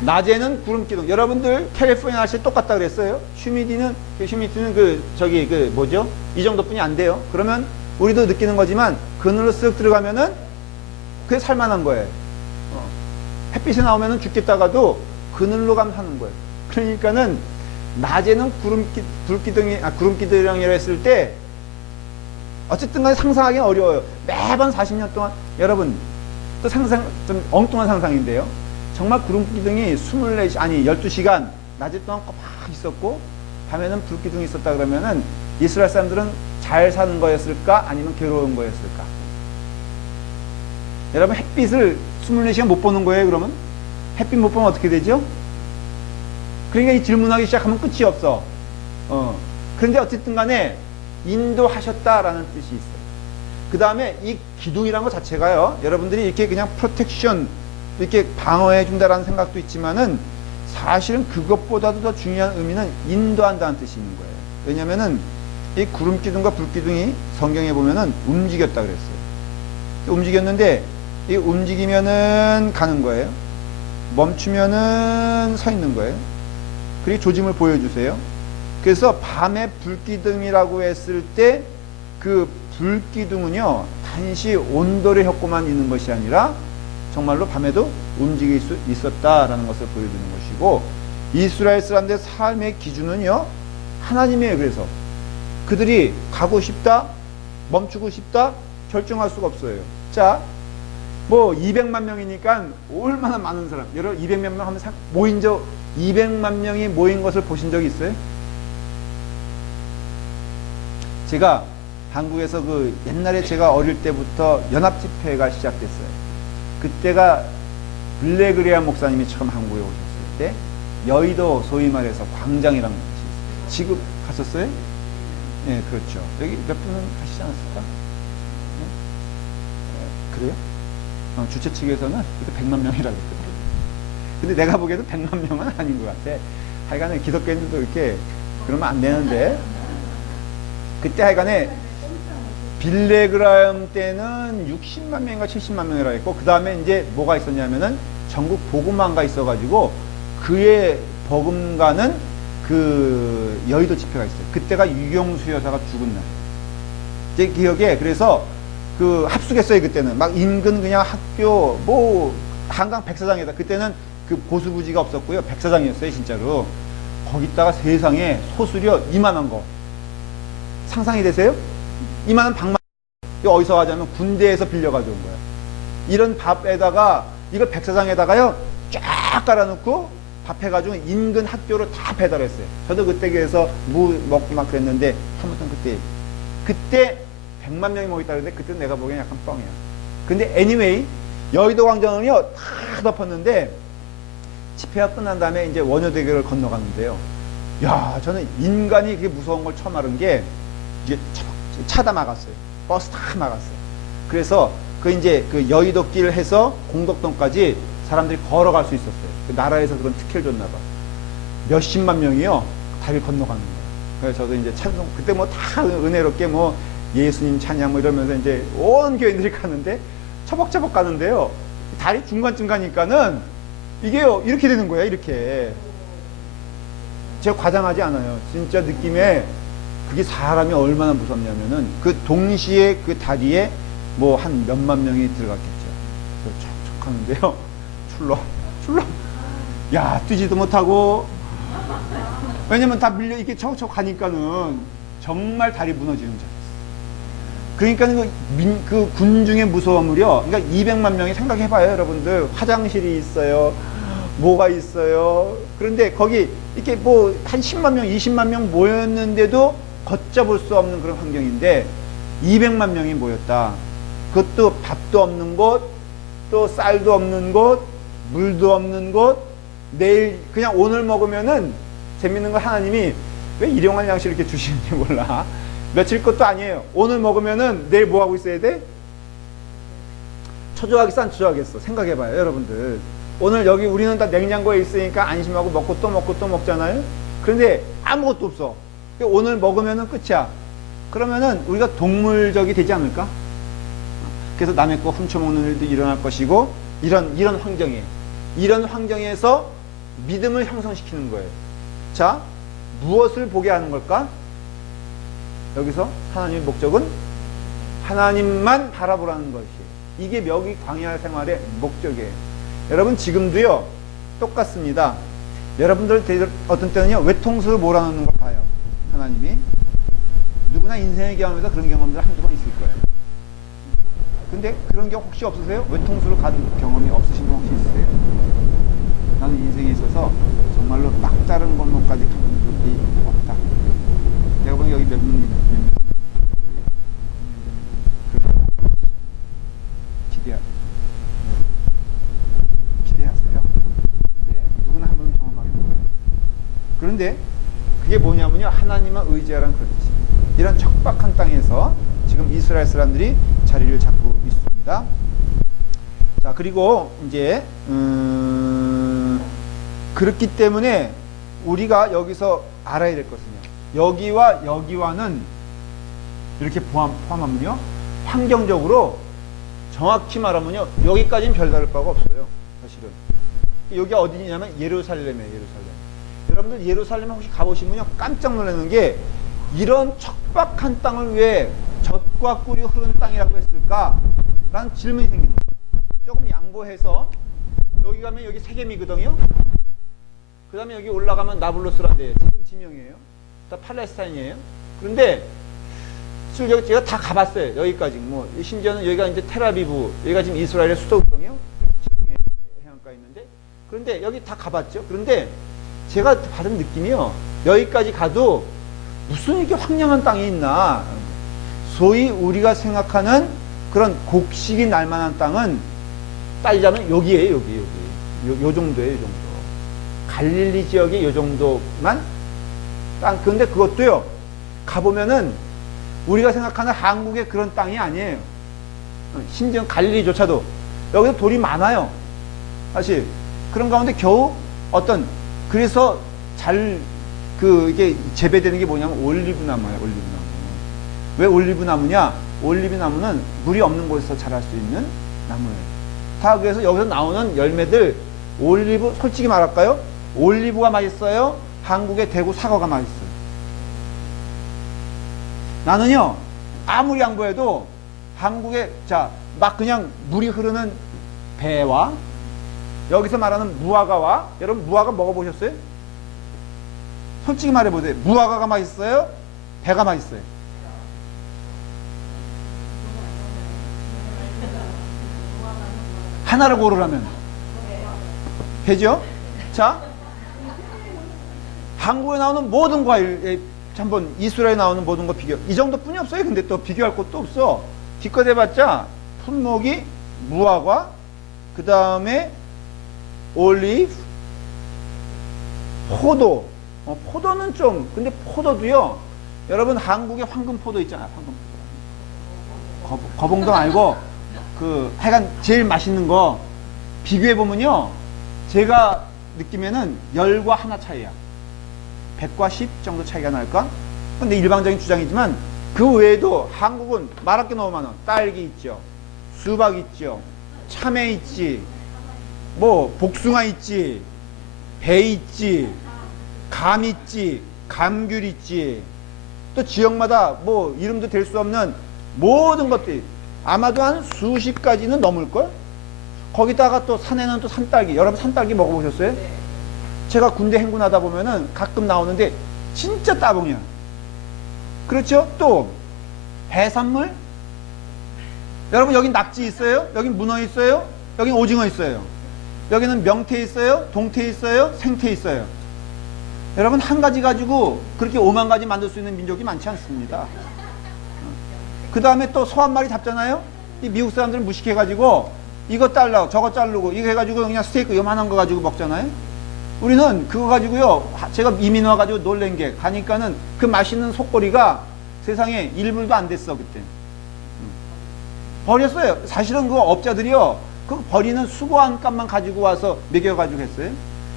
낮에는 구름기둥. 여러분들 캘리포니아 날씨 똑같다 그랬어요? 휴미디는 뭐죠? 이 정도뿐이 안 돼요. 그러면 우리도 느끼는 거지만 그늘로 쓱 들어가면은 그게 살만한 거예요. 햇빛이 나오면은 죽겠다가도 그늘로 가면 사는 거예요. 그러니까는 낮에는 구름기둥이라고 했을 때 어쨌든 간에 상상하기는 어려워요. 매번 40년 동안 여러분 또 좀 엉뚱한 상상인데요. 정말 구름기둥이 12시간 낮에 동안 꼬박 있었고 밤에는 불기둥이 있었다 그러면은 이스라엘 사람들은 잘 사는 거였을까? 아니면 괴로운 거였을까? 여러분 햇빛을 24시간 못 보는 거예요, 그러면? 햇빛 못 보면 어떻게 되죠? 그러니까 이 질문하기 시작하면 끝이 없어. 그런데 어쨌든 간에 인도하셨다라는 뜻이 있어요. 그 다음에 이 기둥이라는 것 자체가요, 여러분들이 이렇게 그냥 프로텍션, 이렇게 방어해준다라는 생각도 있지만은 사실은 그것보다도 더 중요한 의미는 인도한다는 뜻이 있는 거예요. 왜냐면은 이 구름기둥과 불기둥이 성경에 보면은 움직였다 그랬어요. 움직였는데 이 움직이면은 가는 거예요. 멈추면은 서 있는 거예요. 그리고 조짐을 보여주세요. 그래서 밤에 불기둥이라고 했을 때 그 불기둥은요 단시 온돌의 효과만 있는 것이 아니라 정말로 밤에도 움직일 수 있었다라는 것을 보여주는 것이고, 이스라엘 사람들의 삶의 기준은요 하나님이에요. 그래서 그들이 가고 싶다, 멈추고 싶다 결정할 수가 없어요. 자, 뭐 200만 명이니까 얼마나 많은 사람, 여러분 200만 명 하면 200만 명이 모인 것을 보신 적이 있어요? 제가 한국에서 옛날에 제가 어릴 때부터 연합집회가 시작됐어요. 그때가 블레그레아 목사님이 처음 한국에 오셨을 때 여의도 소위 말해서 광장이라는 곳이 있어요. 지금 갔었어요? 네, 그렇죠. 여기 몇 분은 가시지 않았을까? 네? 그래요? 주최 측에서는 100만 명이라고 했거든요. 근데 내가 보기에도 100만 명은 아닌 것 같아. 하여간에 기독교인들도 이렇게 그러면 안 되는데, 그때 하여간에 빌레그라움 때는 60만 명인가 70만 명이라고 했고, 그 다음에 이제 뭐가 있었냐면은 전국 복음관가 있어가지고 그의 복음가는 그 여의도 집회가 있어요. 그때가 유경수 여사가 죽은 날. 제 기억에 그래서 그 합숙했어요. 그때는 막 인근 그냥 학교 뭐 한강 백사장에다, 그때는 그 보수부지가 없었고요. 백사장이었어요, 진짜로. 거기다가 세상에 소수려 이만한 거 상상이 되세요? 이만한 방만 어디서 하자면 군대에서 빌려 가져온 거야. 이런 밥에다가 이걸 백사장에다가요 쫙 깔아놓고 밥 해가지고 인근 학교로 다 배달했어요. 저도 그때 그래서 무 먹고 막 그랬는데, 아무튼 그때 100만 명이 모였다 그랬는데 그때 내가 보기엔 약간 뻥이야. 근데 anyway 여의도 광장은요 다 덮었는데 집회가 끝난 다음에 이제 원효대교를 건너갔는데요. 야, 저는 인간이 그게 무서운 걸 처음 알은 게 이게 차다 막았어요. 버스 다 막았어요. 그래서 이제 그 여의도길 해서 공덕동까지 사람들이 걸어갈 수 있었어요. 그 나라에서 그런 특혜를 줬나 봐. 몇십만 명이요 다리를 건너가는 거예요. 그래서 저도 이제 찬송 그때 뭐 다 은혜롭게 뭐 예수님 찬양 뭐 이러면서 이제 온 교인들이 가는데 처벅처벅 가는데요. 다리 중간쯤 가니까는 이게요 이렇게 되는 거예요. 이렇게. 제가 과장하지 않아요. 진짜 느낌에 그게 사람이 얼마나 무섭냐면은 그 동시에 그 다리에 뭐 한 몇만 명이 들어갔겠죠. 척척 하는데요. 출렁. 야, 뛰지도 못하고. 왜냐면 다 밀려 이렇게 척척 가니까는 정말 다리 무너지는 줄 알았어요. 그러니까 그 군중의 무서움을요. 그러니까 200만 명이 생각해봐요, 여러분들. 화장실이 있어요. 뭐가 있어요. 그런데 거기 이렇게 뭐 한 10만 명, 20만 명 모였는데도 걷잡을 수 없는 그런 환경인데 200만 명이 모였다. 그것도 밥도 없는 곳, 또 쌀도 없는 곳, 물도 없는 곳, 내일 그냥 오늘 먹으면은 재밌는 건 하나님이 왜 일용할 양식을 이렇게 주시는지 몰라. 며칠 것도 아니에요. 오늘 먹으면은 내일 뭐 하고 있어야 돼? 초조하겠어, 안 초조하겠어? 생각해봐요, 여러분들. 오늘 여기 우리는 다 냉장고에 있으니까 안심하고 먹고 또 먹고 또 먹잖아요. 그런데 아무것도 없어. 오늘 먹으면은 끝이야. 그러면은 우리가 동물적이 되지 않을까? 그래서 남의 거 훔쳐먹는 일도 일어날 것이고, 이런 환경에, 이런 환경에서 믿음을 형성시키는 거예요. 자, 무엇을 보게 하는 걸까? 여기서 하나님의 목적은 하나님만 바라보라는 것이에요. 이게 여기 광야 생활의 목적이에요. 여러분 지금도요 똑같습니다. 여러분들 어떤 때는요 외통수를 몰아넣는 걸 봐요. 하나님이 누구나 인생의 경험에서 그런 경험들 한두 번 있을 거예요. 근데 그런 경험 혹시 없으세요? 외통수를 가진 경험이 없으신 분 혹시 있으세요? 나는 인생에 있어서 정말로 막다른 건너까지 가본 적이 없다. 내가 보니 여기 몇 명 기대하세요. 네, 누구나 한 번은 경험하게 됩니다. 그런데 그게 뭐냐면요, 하나님만 의지하라는 그렇지. 이런 척박한 땅에서 지금 이스라엘 사람들이 자리를 잡고 있습니다. 자, 그리고 이제 그렇기 때문에 우리가 여기서 알아야 될 것은요, 여기와 여기와는 이렇게 포함하면요, 환경적으로 정확히 말하면요, 여기까지는 별다를 바가 없어요. 사실은 여기 어디냐면 예루살렘이에요. 예루살렘. 여러분들 예루살렘 혹시 가보시면요 깜짝 놀라는 게, 이런 척박한 땅을 왜 젖과 꿀이 흐르는 땅이라고 했을까? 라는 질문이 생기는 거예요. 조금 양보해서 여기 가면 여기 세겜이거든요. 그 다음에 여기 올라가면 나블루스란 데예요. 지금 지명이에요. 다 팔레스타인이에요. 그런데 제가 다 가봤어요. 여기까지. 뭐 심지어는 여기가 이제 텔아비브, 여기가 지금 이스라엘의 수도거든요. 지중해 해안가에 있는데. 그런데 여기 다 가봤죠. 그런데 제가 받은 느낌이요, 여기까지 가도 무슨 이렇게 황량한 땅이 있나. 소위 우리가 생각하는 그런 곡식이 날만한 땅은 따지자면 여기에요. 여기. 요 정도예요. 요 정도. 갈릴리 지역이 요 정도만 땅. 그런데 그것도요, 가보면은 우리가 생각하는 한국의 그런 땅이 아니에요. 심지어 갈릴리조차도 여기서 돌이 많아요. 사실 그런 가운데 겨우 그래서 이게 재배되는 게 뭐냐면 올리브나무예요. 올리브나무. 왜 올리브나무냐? 올리브나무는 물이 없는 곳에서 자랄 수 있는 나무예요. 다 그래서 여기서 나오는 열매들, 솔직히 말할까요? 올리브가 맛있어요? 한국의 대구 사과가 맛있어요? 나는요, 아무리 양보해도 한국에, 막 그냥 물이 흐르는 배와 여기서 말하는 무화과와, 여러분 무화과 먹어보셨어요? 솔직히 말해보세요. 무화과가 맛있어요? 배가 맛있어요? 하나를 고르라면 배죠? 자, 한국에 나오는 모든 과일, 한번 이스라엘에 나오는 모든 거 비교, 이 정도뿐이 없어요. 근데 또 비교할 것도 없어. 기껏 해봤자 풀목이, 무화과, 그 다음에 올리브, 포도. 포도는 좀, 근데 포도도요, 여러분 한국에 황금포도 있잖아요. 황금포도. 거봉도 말고 하여간 제일 맛있는 거 비교해보면요, 제가 느끼면은 10과 하나 차이야. 100과 10 정도 차이가 날까? 근데 일방적인 주장이지만 그 외에도 한국은 말할 게 너무 많아. 딸기 있죠, 수박 있죠, 참외 있지, 뭐 복숭아 있지, 배 있지, 감 있지, 감귤 있지, 또 지역마다 뭐 이름도 될 수 없는 모든 것들이 아마도 한 수십 가지는 넘을걸? 거기다가 또 산에는 또 산딸기. 여러분 산딸기 먹어보셨어요? 네. 제가 군대 행군하다 보면은 가끔 나오는데 진짜 따봉이야. 그렇죠? 또 해산물? 여러분 여긴 낙지 있어요? 여긴 문어 있어요? 여긴 오징어 있어요? 여기는 명태 있어요? 동태 있어요? 생태 있어요? 여러분 한 가지 가지고 그렇게 5만 가지 만들 수 있는 민족이 많지 않습니다. 그 다음에 또 소 한 마리 잡잖아요? 이 미국 사람들은 무식해가지고 이거 잘라 저거 자르고 이거 해가지고 그냥 스테이크 요만한 거 가지고 먹잖아요? 우리는 그거 가지고요, 제가 이민 와가지고 놀란 게, 가니까는 그 맛있는 속꼬리가 세상에 1불도 안 됐어 그때. 버렸어요. 사실은 그 업자들이요, 그 버리는 수거한 값만 가지고 와서 매겨가지고 했어요.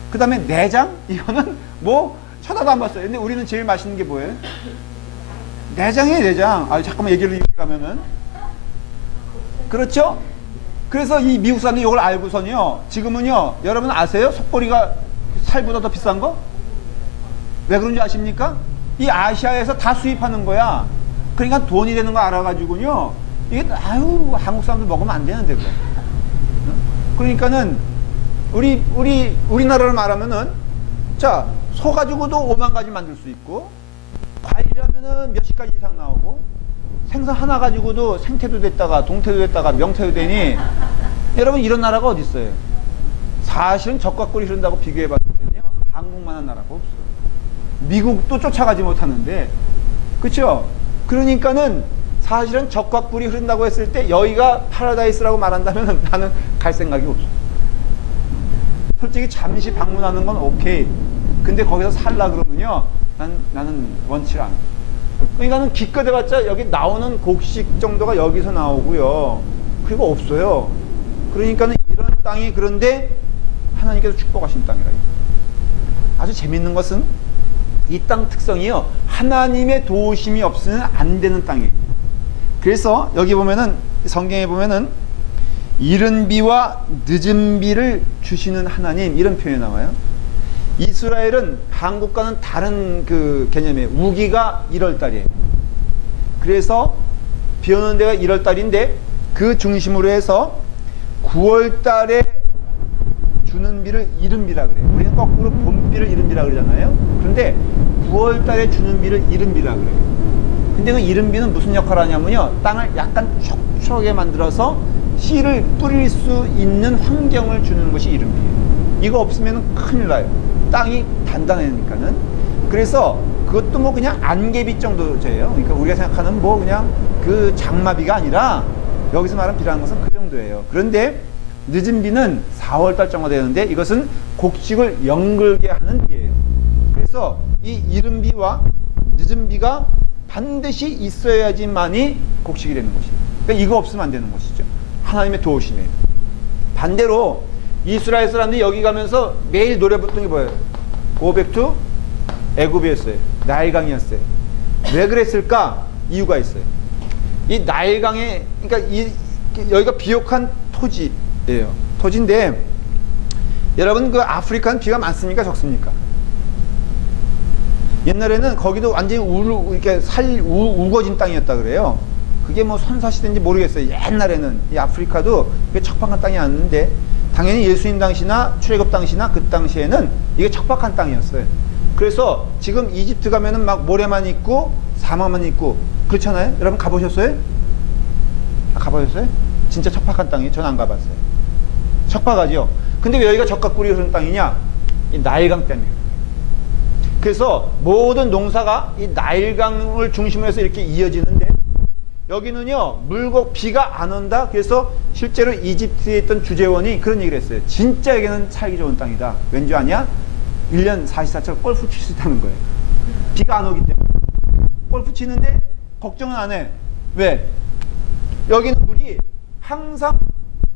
그 다음에 내장? 이거는 뭐 쳐다도 안 봤어요. 근데 우리는 제일 맛있는 게 뭐예요? 내장이에요, 내장. 아, 잠깐만 얘기를 이렇게 가면은. 그렇죠? 그래서 이 미국 사람들이 이걸 알고선요, 지금은요, 여러분 아세요? 속꼬리가 살보다 더 비싼 거? 왜 그런지 아십니까? 이 아시아에서 다 수입하는 거야. 그러니까 돈이 되는 거 알아가지고요, 이게, 아유, 한국 사람들 먹으면 안 되는데, 그래. 그러니까는, 우리나라로 말하면은, 자, 소 가지고도 5만 가지 만들 수 있고, 과일이라면은 몇십 가지 이상 나오고, 생선 하나 가지고도 생태도 됐다가, 동태도 됐다가, 명태도 되니, 여러분, 이런 나라가 어디 있어요? 사실은 적과 꿀이 흐른다고 비교해 봤을 때는요, 한국만한 나라가 없어요. 미국도 쫓아가지 못하는데, 그쵸? 그러니까는, 사실은 적과 꿀이 흐른다고 했을 때 여기가 파라다이스라고 말한다면 나는 갈 생각이 없어. 솔직히 잠시 방문하는 건 오케이. 근데 거기서 살라 그러면요, 나는 원치 않아. 그러니까는 기껏 해봤자 여기 나오는 곡식 정도가 여기서 나오고요. 그리고 없어요. 그러니까는 이런 땅이, 그런데 하나님께서 축복하신 땅이라. 아주 재밌는 것은 이 땅 특성이요, 하나님의 도우심이 없으면 안 되는 땅이에요. 그래서 여기 보면은, 성경에 보면은 이른 비와 늦은 비를 주시는 하나님, 이런 표현이 나와요. 이스라엘은 한국과는 다른 그 개념이에요. 우기가 1월달이에요. 그래서 비 오는 데가 1월달인데 그 중심으로 해서 9월달에 주는 비를 이른 비라 그래요. 우리는 거꾸로 봄비를 이른 비라 그러잖아요. 그런데 9월달에 주는 비를 이른 비라 그래요. 근데 그 이른 비는 무슨 역할을 하냐면요, 땅을 약간 촉촉하게 만들어서 씨를 뿌릴 수 있는 환경을 주는 것이 이른 비예요. 이거 없으면 큰일 나요. 땅이 단단하니까는. 그래서 그것도 뭐 그냥 안개비 정도예요. 그러니까 우리가 생각하는 뭐 그냥 그 장마비가 아니라 여기서 말하는 비라는 것은 그 정도예요. 그런데 늦은 비는 4월달 정도 되는데 이것은 곡식을 연글게 하는 비예요. 그래서 이 이른 비와 늦은 비가 반드시 있어야지만이 곡식이 되는 것이에요. 그러니까 이거 없으면 안 되는 것이죠. 하나님의 도우심이에요. 반대로 이스라엘 사람들이 여기 가면서 매일 노래 부르는 게 뭐예요? Go back to 애굽이었어요. 나일강이었어요. 왜 그랬을까? 이유가 있어요. 이 나일강에, 그러니까 여기가 비옥한 토지예요. 토지인데, 여러분 그 아프리카는 비가 많습니까? 적습니까? 옛날에는 거기도 완전히 이렇게 우거진 땅이었다 그래요. 그게 뭐 선사시대인지 모르겠어요. 옛날에는 이 아프리카도 그게 척박한 땅이 아닌데, 당연히 예수님 당시나 출애굽 당시나 그 당시에는 이게 척박한 땅이었어요. 그래서 지금 이집트 가면은 막 모래만 있고 사막만 있고 그렇잖아요. 여러분 가보셨어요? 가보셨어요? 진짜 척박한 땅이에요. 저는 안 가봤어요. 척박하죠. 근데 왜 여기가 적과 꿀이 흐르는 땅이냐? 이 나일강 때문에. 그래서 모든 농사가 이 나일강을 중심으로 해서 이렇게 이어지는데, 여기는요, 비가 안 온다. 그래서 실제로 이집트에 있던 주재원이 그런 얘기를 했어요. 진짜 여기는 살기 좋은 땅이다. 왠지 아냐? 1년 24시간 골프 칠 수 있다는 거예요. 비가 안 오기 때문에. 골프 치는데 걱정은 안 해. 왜? 여기는 물이 항상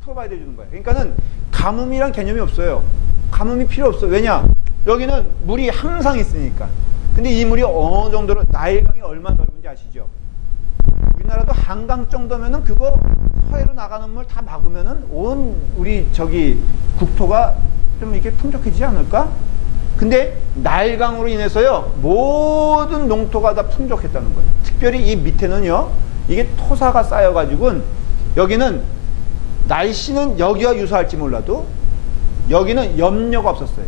프로바이드 해주는 거예요. 그러니까는 가뭄이란 개념이 없어요. 가뭄이 필요 없어. 왜냐? 여기는 물이 항상 있으니까. 근데 이 물이 어느 정도로, 나일강이 얼마나 넓은지 아시죠? 우리나라도 한강 정도면은 그거 서해로 나가는 물 다 막으면은 온 우리 국토가 좀 이렇게 풍족해지지 않을까? 근데 나일강으로 인해서요, 모든 농토가 다 풍족했다는 거예요. 특별히 이 밑에는요, 이게 토사가 쌓여가지고, 여기는 날씨는 여기와 유사할지 몰라도 여기는 염려가 없었어요.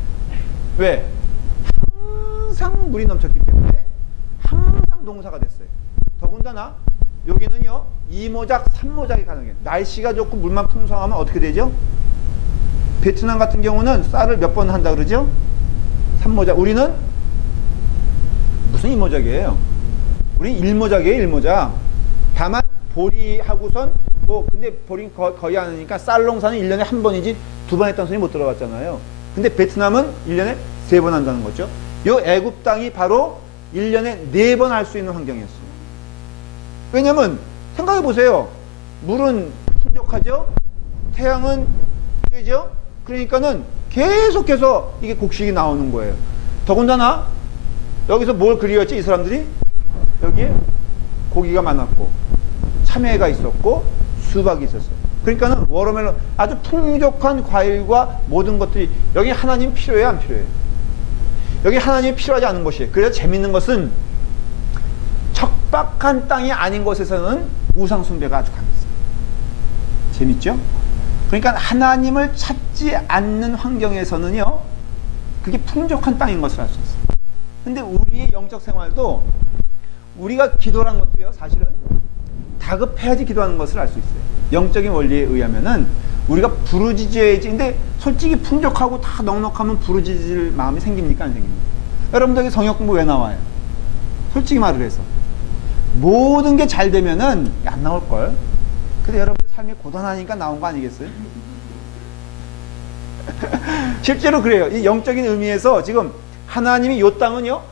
왜? 항상 물이 넘쳤기 때문에 항상 농사가 됐어요. 더군다나 여기는요, 2모작, 3모작이 가능해요. 날씨가 좋고 물만 풍성하면 어떻게 되죠? 베트남 같은 경우는 쌀을 몇 번 한다 그러죠? 3모작. 우리는 무슨 2모작이에요? 우리 1모작이에요, 1모작. 다만 보리하고선 근데 보리 거의 안 하니까 쌀 농사는 1년에 한 번이지 2번 했던 손이 못 들어갔잖아요. 근데 베트남은 1년에 3번 한다는 거죠. 요 애굽 땅이 바로 1년에 4번 할 수 있는 환경이었어요. 왜냐면 생각해 보세요. 물은 풍족하죠? 태양은 쬐죠? 그러니까는 계속해서 이게 곡식이 나오는 거예요. 더군다나 여기서 뭘 그리웠지 이 사람들이? 여기에 고기가 많았고 참외가 있었고 수박이 있었어요. 그러니까는 워터멜론 아주 풍족한 과일과 모든 것들이 여기 하나님 필요해요, 안 필요해요? 여기 하나님이 필요하지 않은 것이에요. 그래서 재밌는 것은 척박한 땅이 아닌 곳에서는 우상 숭배가 아주 강했어요. 재밌죠? 그러니까 하나님을 찾지 않는 환경에서는요, 그게 풍족한 땅인 것을 알 수 있어요. 근데 우리의 영적 생활도 우리가 기도라는 것도요, 사실은 다급해야지 기도하는 것을 알 수 있어요. 영적인 원리에 의하면은 우리가 부르짖어야지. 근데 솔직히 풍족하고 다 넉넉하면 부르짖을 마음이 생깁니까, 안 생깁니까? 여러분들 성역 공부 왜 나와요? 솔직히 말을 해서 모든 게 잘 되면은 안 나올걸. 근데 여러분들 삶이 고단하니까 나온 거 아니겠어요? 실제로 그래요. 이 영적인 의미에서 지금 하나님이 이 땅은요,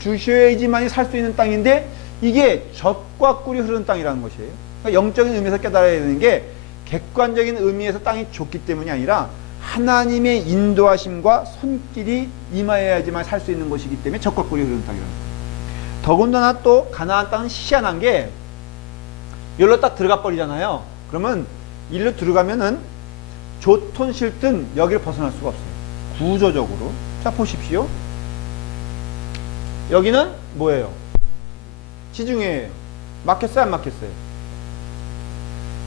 주셔야지만이 살 수 있는 땅인데 이게 젖과 꿀이 흐르는 땅이라는 것이에요. 그러니까 영적인 의미에서 깨달아야 되는 게 객관적인 의미에서 땅이 좋기 때문이 아니라 하나님의 인도하심과 손길이 임하여야지만 살 수 있는 것이기 때문에 젖과 꿀이 흐르는 땅이라는 거예요. 더군다나 또 가나안 땅은 희한한 게 여기로 딱 들어가 버리잖아요. 그러면 일로 들어가면은 좋든 싫든 여기를 벗어날 수가 없어요. 구조적으로. 자, 보십시오. 여기는 뭐예요? 지중해예요. 막혔어요, 안 막혔어요?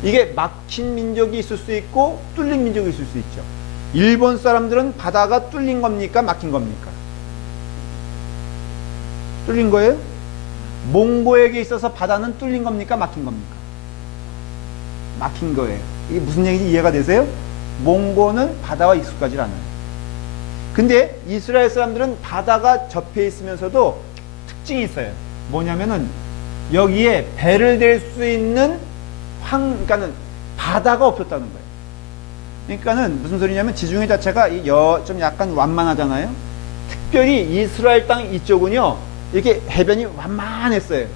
이게 막힌 민족이 있을 수 있고 뚫린 민족이 있을 수 있죠. 일본 사람들은 바다가 뚫린 겁니까, 막힌 겁니까? 뚫린 거예요? 몽고에게 있어서 바다는 뚫린 겁니까, 막힌 겁니까? 막힌 거예요. 이게 무슨 얘기인지 이해가 되세요? 몽고는 바다와 익숙하지 않아요. 근데 이스라엘 사람들은 바다가 접해 있으면서도 특징이 있어요. 뭐냐면은 여기에 배를 댈 수 있는 그러니까는 바다가 없었다는 거예요. 그러니까는 무슨 소리냐면 지중해 자체가 좀 약간 완만하잖아요. 특별히 이스라엘 땅 이쪽은요, 이렇게 해변이 완만했어요.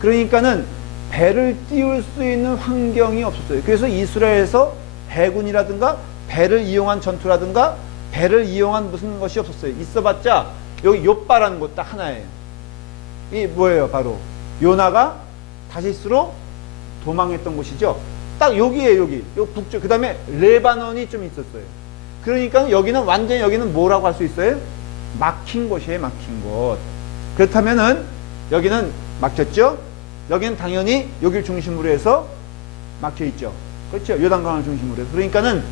그러니까는 배를 띄울 수 있는 환경이 없었어요. 그래서 이스라엘에서 해군이라든가 배를 이용한 전투라든가 배를 이용한 무슨 것이 없었어요. 있어봤자 여기 욥바라는 곳 딱 하나예요. 이 뭐예요? 바로 요나가 다시스로 도망했던 곳이죠. 딱 여기에요, 여기. 요 북쪽. 그 다음에 레바논이 좀 있었어요. 그러니까 여기는 완전히 여기는 뭐라고 할 수 있어요? 막힌 곳이에요, 막힌 곳. 그렇다면은 여기는 막혔죠? 여기는 당연히 여기를 중심으로 해서 막혀 있죠. 그렇죠? 요단강을 중심으로 해서. 그러니까는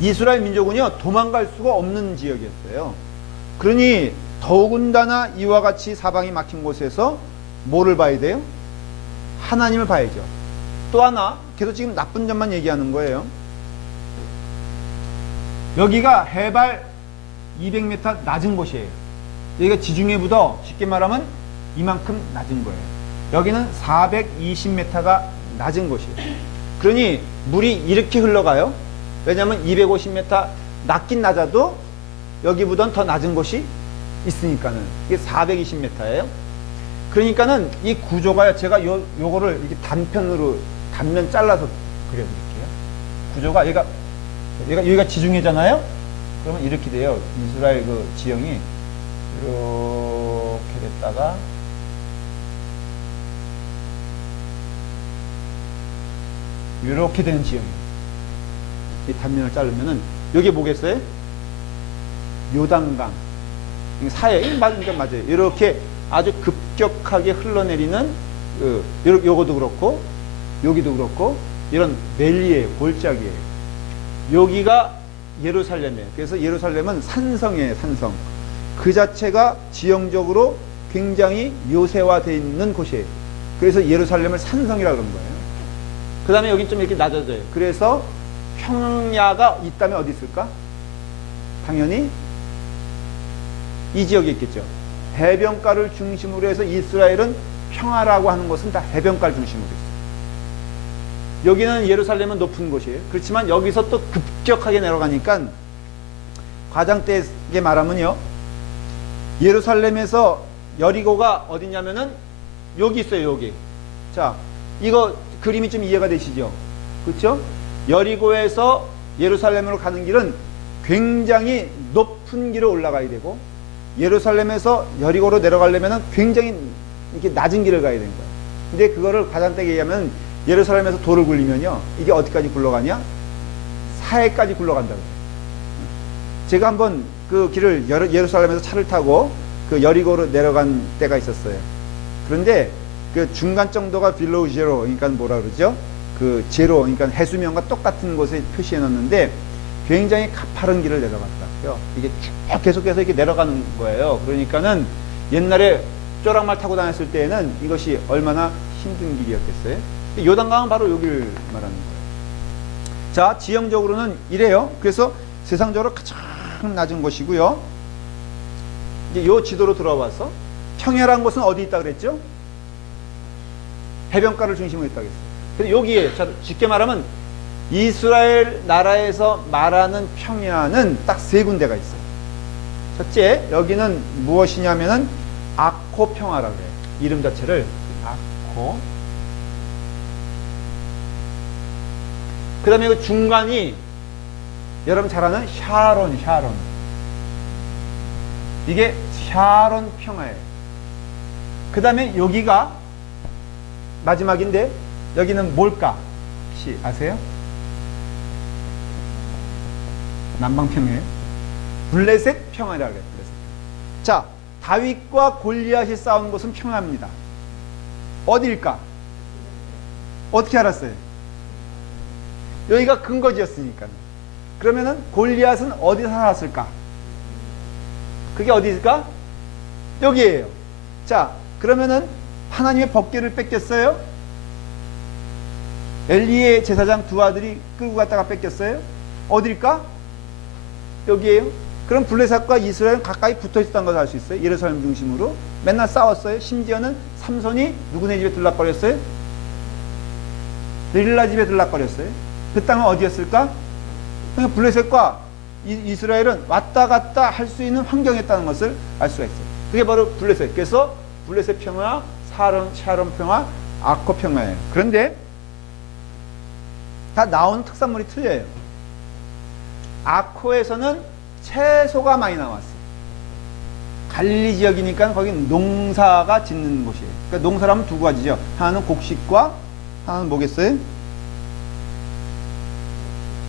이스라엘 민족은요, 도망갈 수가 없는 지역이었어요. 그러니 더군다나 이와 같이 사방이 막힌 곳에서 뭐를 봐야 돼요? 하나님을 봐야죠. 또 하나, 계속 지금 나쁜 점만 얘기하는 거예요. 여기가 해발 200m 낮은 곳이에요. 여기가 지중해보다 쉽게 말하면 이만큼 낮은 거예요. 여기는 420m가 낮은 곳이에요. 그러니 물이 이렇게 흘러가요. 왜냐하면 250m 낮긴 낮아도 여기보단 더 낮은 곳이 있으니까는. 이게 420m예요. 그러니까는 이 구조가 제가 요거를 이렇게 단면 잘라서 그려드릴게요. 구조가 여기가 지중해잖아요. 그러면 이렇게 돼요. 이스라엘 그 지형이 이렇게 됐다가 이렇게 되는 지형이에요. 이 단면을 자르면은 여기 뭐겠어요? 요단강 사해 맞아요. 이렇게 아주 급격하게 흘러내리는 요거도 그렇고 여기도 그렇고 이런 밸리예요, 골짜기예요. 여기가 예루살렘이에요. 그래서 예루살렘은 산성이에요, 산성. 그 자체가 지형적으로 굉장히 요새화되어 있는 곳이에요. 그래서 예루살렘을 산성이라고 그런 거예요. 그 다음에 여기 좀 이렇게 낮아져요. 그래서 평야가 있다면 어디 있을까? 당연히 이 지역에 있겠죠. 해변가를 중심으로 해서 이스라엘은 평화라고 하는 것은 다 해변가를 중심으로 있어요. 여기는 예루살렘은 높은 곳이에요. 그렇지만 여기서 또 급격하게 내려가니까 과장되게 말하면요, 예루살렘에서 여리고가 어디냐면은 여기 있어요, 여기. 자, 이거 그림이 좀 이해가 되시죠? 그렇죠? 여리고에서 예루살렘으로 가는 길은 굉장히 높은 길을 올라가야 되고, 예루살렘에서 여리고로 내려가려면 굉장히 이렇게 낮은 길을 가야 되는 거예요. 근데 그거를 가장되게 얘기하면 예루살렘에서 돌을 굴리면요, 이게 어디까지 굴러가냐? 사해까지 굴러간다고. 제가 한번 그 길을 예루살렘에서 차를 타고 그 여리고로 내려간 때가 있었어요. 그런데 그 중간 정도가 빌로우 제로, 그러니까 뭐라 그러죠? 그 제로, 그러니까 해수면과 똑같은 곳에 표시해 놨는데 굉장히 가파른 길을 내려갔다고요. 이게 쭉 계속해서 이렇게 내려가는 거예요. 그러니까는 옛날에 쪼락말 타고 다녔을 때에는 이것이 얼마나 힘든 길이었겠어요. 요단강은 바로 여기를 말하는 거예요. 자, 지형적으로는 이래요. 그래서 세상적으로 가장 낮은 곳이고요. 이제 요 지도로 들어와서 평야란 곳은 어디 있다 그랬죠? 해변가를 중심으로 있다고 했어요. 그래서 여기에 쉽게 말하면 이스라엘 나라에서 말하는 평야는 딱 세 군데가 있어요. 첫째, 여기는 무엇이냐면은 아코 평야라고 해요. 이름 자체를 아코. 그 다음에 그 중간이 여러분 잘 아는 샤론. 이게 샤론 평야예요. 그 다음에 여기가 마지막인데 여기는 뭘까? 혹시 아세요? 남방평야예요. 블레셋 평야라고 해요. 블레셋. 자, 다윗과 골리앗이 싸운 곳은 평야입니다. 어디일까? 어떻게 알았어요? 여기가 근거지였으니까. 그러면은 골리앗은 어디서 살았을까? 그게 어디일까? 여기에요. 자, 그러면은 하나님의 법궤를 뺏겼어요? 엘리의 제사장 두 아들이 끌고 갔다가 뺏겼어요? 어딜까? 여기에요. 그럼 블레셋과 이스라엘은 가까이 붙어 있었다는 것을 알 수 있어요. 예루살렘 중심으로 맨날 싸웠어요. 심지어는 삼손이 누구네 집에 들락거렸어요? 데릴라 집에 들락거렸어요. 그 땅은 어디였을까? 그러니까 블레셋과 이스라엘은 왔다 갔다 할 수 있는 환경이었다는 것을 알 수가 있어요. 그게 바로 블레셋. 그래서 블레셋 평야, 샤론 평야, 아코 평야예요. 그런데 다 나오는 특산물이 틀려요. 아코에서는 채소가 많이 나왔어요. 갈릴리 지역이니까 거긴 농사가 짓는 곳이에요. 그러니까 농사라면 두 가지죠. 하나는 곡식과 하나는 뭐겠어요?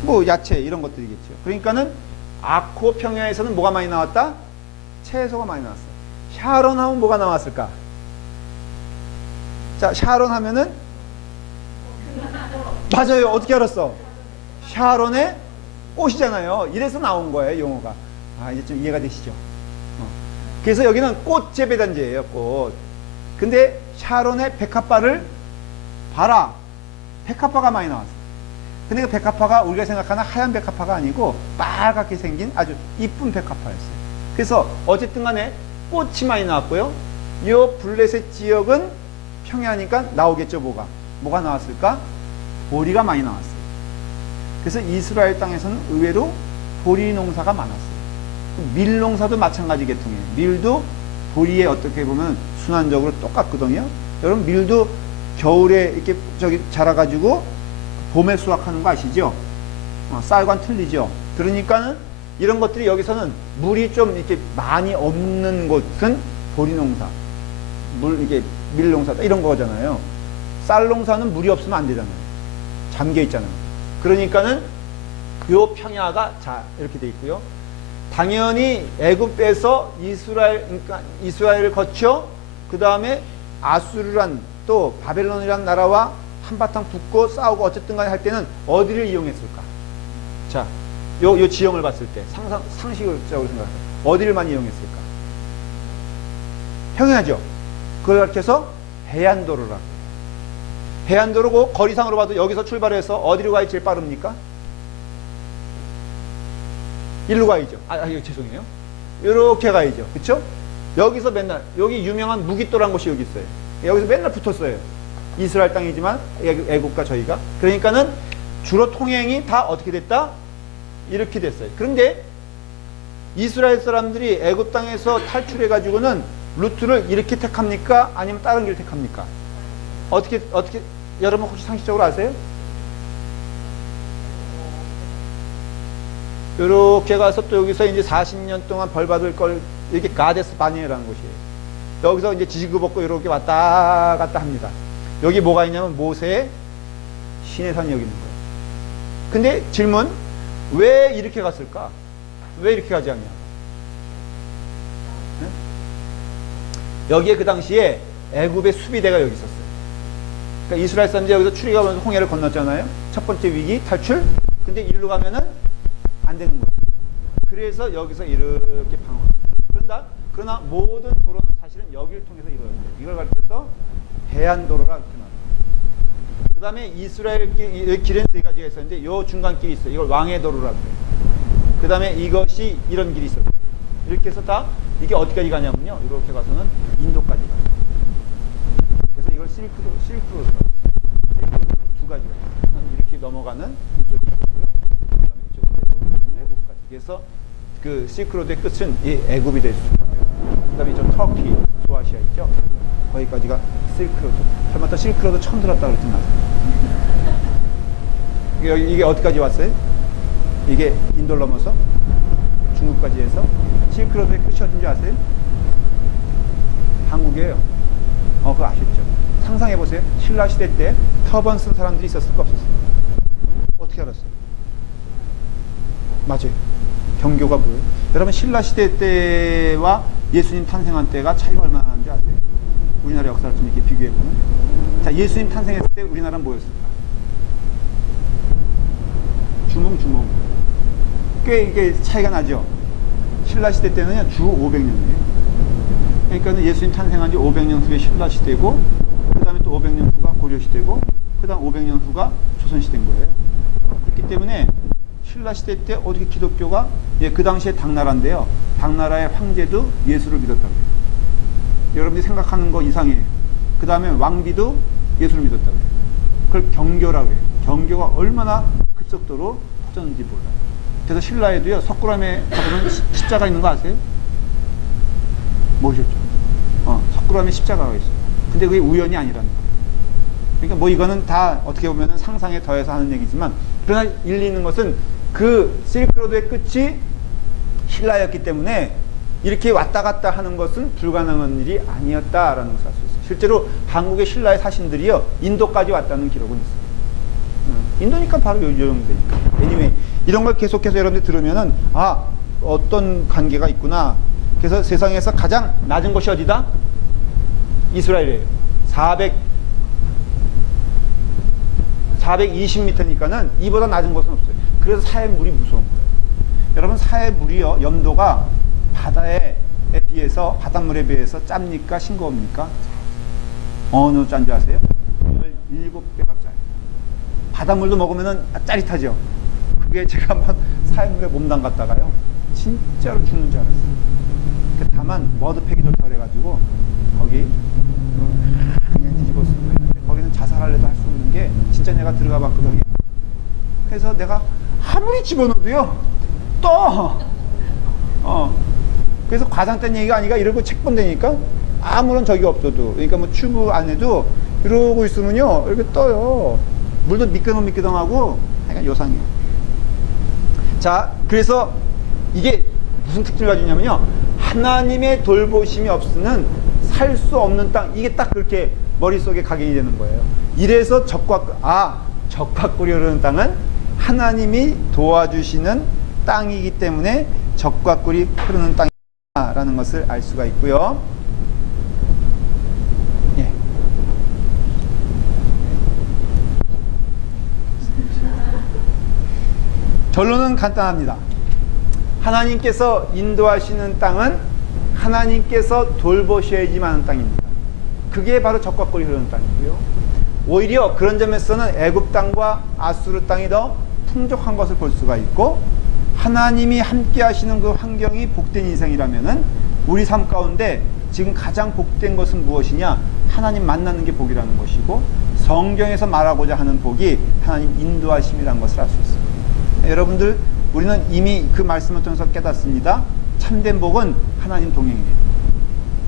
뭐 야채 이런 것들이겠죠. 그러니까는 아코 평야에서는 뭐가 많이 나왔다? 채소가 많이 나왔어요. 샤론 하면 뭐가 나왔을까? 자, 샤론 하면은 맞아요. 어떻게 알았어? 샤론의 꽃이잖아요. 이래서 나온 거예요, 용어가. 아, 이제 좀 이해가 되시죠? 그래서 여기는 꽃 재배단지예요, 꽃. 근데 샤론의 백합화를 봐라. 백합화가 많이 나왔어요. 근데 그 백합화가 우리가 생각하는 하얀 백합화가 아니고 빨갛게 생긴 아주 이쁜 백합화였어요. 그래서 어쨌든 간에 꽃이 많이 나왔고요. 이 블레셋 지역은 평야니까 나오겠죠, 뭐가. 뭐가 나왔을까? 보리가 많이 나왔어요. 그래서 이스라엘 땅에서는 의외로 보리 농사가 많았어요. 밀 농사도 마찬가지 계통이에요. 밀도 보리에 어떻게 보면 순환적으로 똑같거든요. 여러분 밀도 겨울에 이렇게 자라가지고 봄에 수확하는 거 아시죠? 쌀과는 틀리죠. 그러니까는 이런 것들이 여기서는 물이 좀 이렇게 많이 없는 곳은 보리 농사, 이게 밀 농사 이런 거잖아요. 쌀 농사는 물이 없으면 안 되잖아요. 잠겨 있잖아요. 그러니까는 요 평야가 자 이렇게 돼 있고요. 당연히 애굽에서 이스라엘을 거쳐 그 다음에 아수르란 또 바벨론이란 나라와 한바탕 붙고 싸우고 어쨌든 간에 할 때는 어디를 이용했을까? 자, 요 지형을 봤을 때 상식적으로 생각해요. 어디를 많이 이용했을까? 평야죠. 그걸 가르쳐서 해안도로라고. 해안도로고 거리상으로 봐도 여기서 출발해서 어디로 가야 제일 빠릅니까? 일로 가야죠. 죄송해요. 이렇게 가야죠. 그쵸? 여기서 맨날 여기 유명한 무깃도라는 곳이 여기 있어요. 여기서 맨날 붙었어요. 이스라엘 땅이지만 애국과 저희가. 그러니까는 주로 통행이 다 어떻게 됐다? 이렇게 됐어요. 그런데 이스라엘 사람들이 애굽 땅에서 탈출해 가지고는 루트를 이렇게 택합니까? 아니면 다른 길 택합니까? 어떻게 여러분 혹시 상식적으로 아세요? 이렇게 가서 또 여기서 이제 40년 동안 벌 받을 걸 이렇게 가데스 바니에라는 곳이에요. 여기서 이제 지지고 이렇게 왔다 갔다 합니다. 여기 뭐가 있냐면 모세의 시내산이 여기 있는 거예요. 근데 질문, 왜 이렇게 갔을까? 왜 이렇게 가지 않냐? 네? 여기에 그 당시에 애굽의 수비대가 여기 있었어요. 그러니까 이스라엘 사람들이 여기서 출애굽하면서 홍해를 건넜잖아요. 첫 번째 위기 탈출. 근데 일로 가면은 안 되는 거예요. 그래서 여기서 이렇게 방어합니다. 그러나 모든 도로는 사실은 여기를 통해서 이루어져요. 이걸 가리켜서 해안도로라 이렇게 말해요. 그 다음에 이스라엘 길은 세 가지가 있었는데 요 중간 길이 있어요. 이걸 왕의 도로라고 해요. 그 다음에 이것이 이런 길이 있었어요. 이렇게 해서 다 이게 어디까지 가냐면요. 이렇게 가서는 인도까지 가요. 그래서 이걸 실크로드라고 해요. 실크로드는 두 가지가 있어요. 이렇게 넘어가는 이쪽이 있었고요. 그 다음에 이쪽으로 애굽까지. 그래서 그 실크로드의 끝은 이 애굽이 될 수 있고요. 그 다음에 저 터키, 소아시아 있죠? 거기까지가 실크로드. 설마 실크로드 처음 들었다 그러지 마세요. 이게 어디까지 왔어요? 이게 인도를 넘어서 중국까지 해서 실크로드의 끝이 어딘지 아세요? 한국이에요. 그거 아셨죠? 상상해보세요. 신라 시대 때 터번 쓴 사람들이 있었을까 없었을까? 어떻게 알았어요? 맞아요. 경교가 뭐예요? 여러분 신라 시대 때와 예수님 탄생한 때가 차이가 얼마나 나는지 아세요? 우리나라 역사를 좀 이렇게 비교해보면. 자, 예수님 탄생했을 때 우리나라는 뭐였을까? 주몽. 꽤 이게 차이가 나죠? 신라 시대 때는요, 주 500년이에요. 그러니까 예수님 탄생한 지 500년 후에 신라 시대고, 그 다음에 또 500년 후가 고려 시대고, 그 다음 500년 후가 조선 시대인 거예요. 그렇기 때문에 신라 시대 때 어떻게 기독교가, 그 당시에 당나라인데요. 당나라의 황제도 예수를 믿었다고 해요. 여러분들이 생각하는 거 이상해요. 그 다음에 왕비도 예수를 믿었다고 해요. 그걸 경교라고 해요. 경교가 얼마나 급속도로 퍼졌는지 몰라요. 그래서 신라에도요, 석굴암에 가보면 십자가 있는 거 아세요? 모르셨죠? 석굴암에 십자가가 있어요. 근데 그게 우연이 아니라는 거예요. 그러니까 뭐 이거는 다 어떻게 보면 상상에 더해서 하는 얘기지만, 그러나 일리 있는 것은 그 실크로드의 끝이 신라였기 때문에 이렇게 왔다 갔다 하는 것은 불가능한 일이 아니었다라는 것을 알 수 있어요. 실제로 한국의 신라의 사신들이요, 인도까지 왔다는 기록은 있어요. 인도니까 바로 요 정도 되니까. anyway, 이런 걸 계속해서 여러분들 들으면은, 어떤 관계가 있구나. 그래서 세상에서 가장 낮은 곳이 어디다? 이스라엘이에요. 420m니까는 이보다 낮은 곳은 없어요. 그래서 사해 물이 무서운 거예요. 여러분, 사해 물이요, 염도가 바다에 비해서, 바닷물에 비해서 짭니까? 싱거웁니까? 어느 짠 줄 아세요? 17배가 짜요. 바닷물도 먹으면 짜릿하죠? 그게 제가 한번 사해물에 몸 담갔다가요, 진짜로 죽는 줄 알았어요. 다만, 머드팩이 좋다고 그래가지고, 거기, 그냥 뒤집어 쓰고 있는데, 거기는 자살하려도 할 수 없는 게, 진짜 내가 들어가 봤거든요. 그래서 내가 아무리 집어넣어도요, 그래서 과장된 얘기가 아니라 이러고 책 본다니까? 아무런 적이 없어도. 그러니까 뭐 튜브 안에도 이러고 있으면요, 이렇게 떠요. 물도 미끄덩미끄덩하고, 약간 요상해요. 자, 그래서 이게 무슨 특징을 가지고 있냐면요, 하나님의 돌보심이 없으면 살 수 없는 땅, 이게 딱 그렇게 머릿속에 각인이 되는 거예요. 이래서 적과 꿀이 흐르는 땅은 하나님이 도와주시는 땅이기 때문에 적과 꿀이 흐르는 땅이라는 것을 알 수가 있고요. 예. 결론은 간단합니다. 하나님께서 인도하시는 땅은 하나님께서 돌보셔야지만 하는 땅입니다. 그게 바로 적과 꿀이 흐르는 땅이고요. 오히려 그런 점에서는 애굽 땅과 아수르 땅이 더 풍족한 것을 볼 수가 있고, 하나님이 함께 하시는 그 환경이 복된 인생이라면은 우리 삶 가운데 지금 가장 복된 것은 무엇이냐? 하나님 만나는 게 복이라는 것이고, 성경에서 말하고자 하는 복이 하나님 인도하심이라는 것을 알 수 있습니다. 여러분들, 우리는 이미 그 말씀을 통해서 깨닫습니다. 참된 복은 하나님 동행이에요.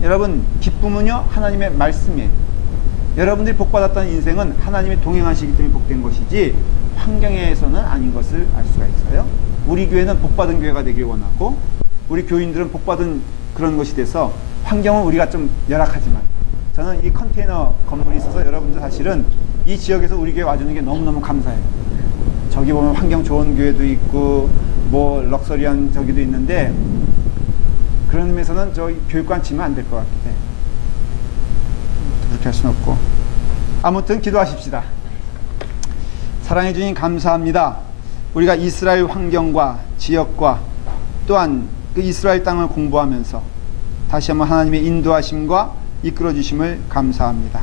여러분, 기쁨은요, 하나님의 말씀이에요. 여러분들이 복받았다는 인생은 하나님이 동행하시기 때문에 복된 것이지 환경에서는 아닌 것을 알 수가 있어요. 우리 교회는 복받은 교회가 되길 원하고, 우리 교인들은 복받은 그런 것이 돼서, 환경은 우리가 좀 열악하지만, 저는 이 컨테이너 건물이 있어서 여러분들 사실은 이 지역에서 우리 교회 와주는 게 너무너무 감사해요. 저기 보면 환경 좋은 교회도 있고 뭐 럭셔리한 저기도 있는데, 그런 의미에서는 저희 교육관 치면 안 될 것 같긴 해. 그렇게 할 수는 없고. 아무튼 기도하십시다. 사랑해 주님 감사합니다. 우리가 이스라엘 환경과 지역과 또한 그 이스라엘 땅을 공부하면서 다시 한번 하나님의 인도하심과 이끌어 주심을 감사합니다.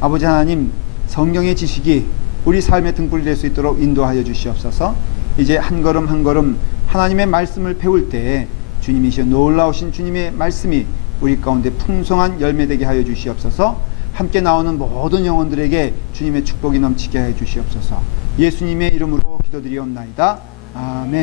아버지 하나님, 성경의 지식이 우리 삶의 등불이 될 수 있도록 인도하여 주시옵소서. 이제 한 걸음 한 걸음 하나님의 말씀을 배울 때에 주님이시여 놀라우신 주님의 말씀이 우리 가운데 풍성한 열매되게 하여 주시옵소서. 함께 나오는 모든 영혼들에게 주님의 축복이 넘치게 하여 주시옵소서. 예수님의 이름으로 기도드리옵나이다. 아멘.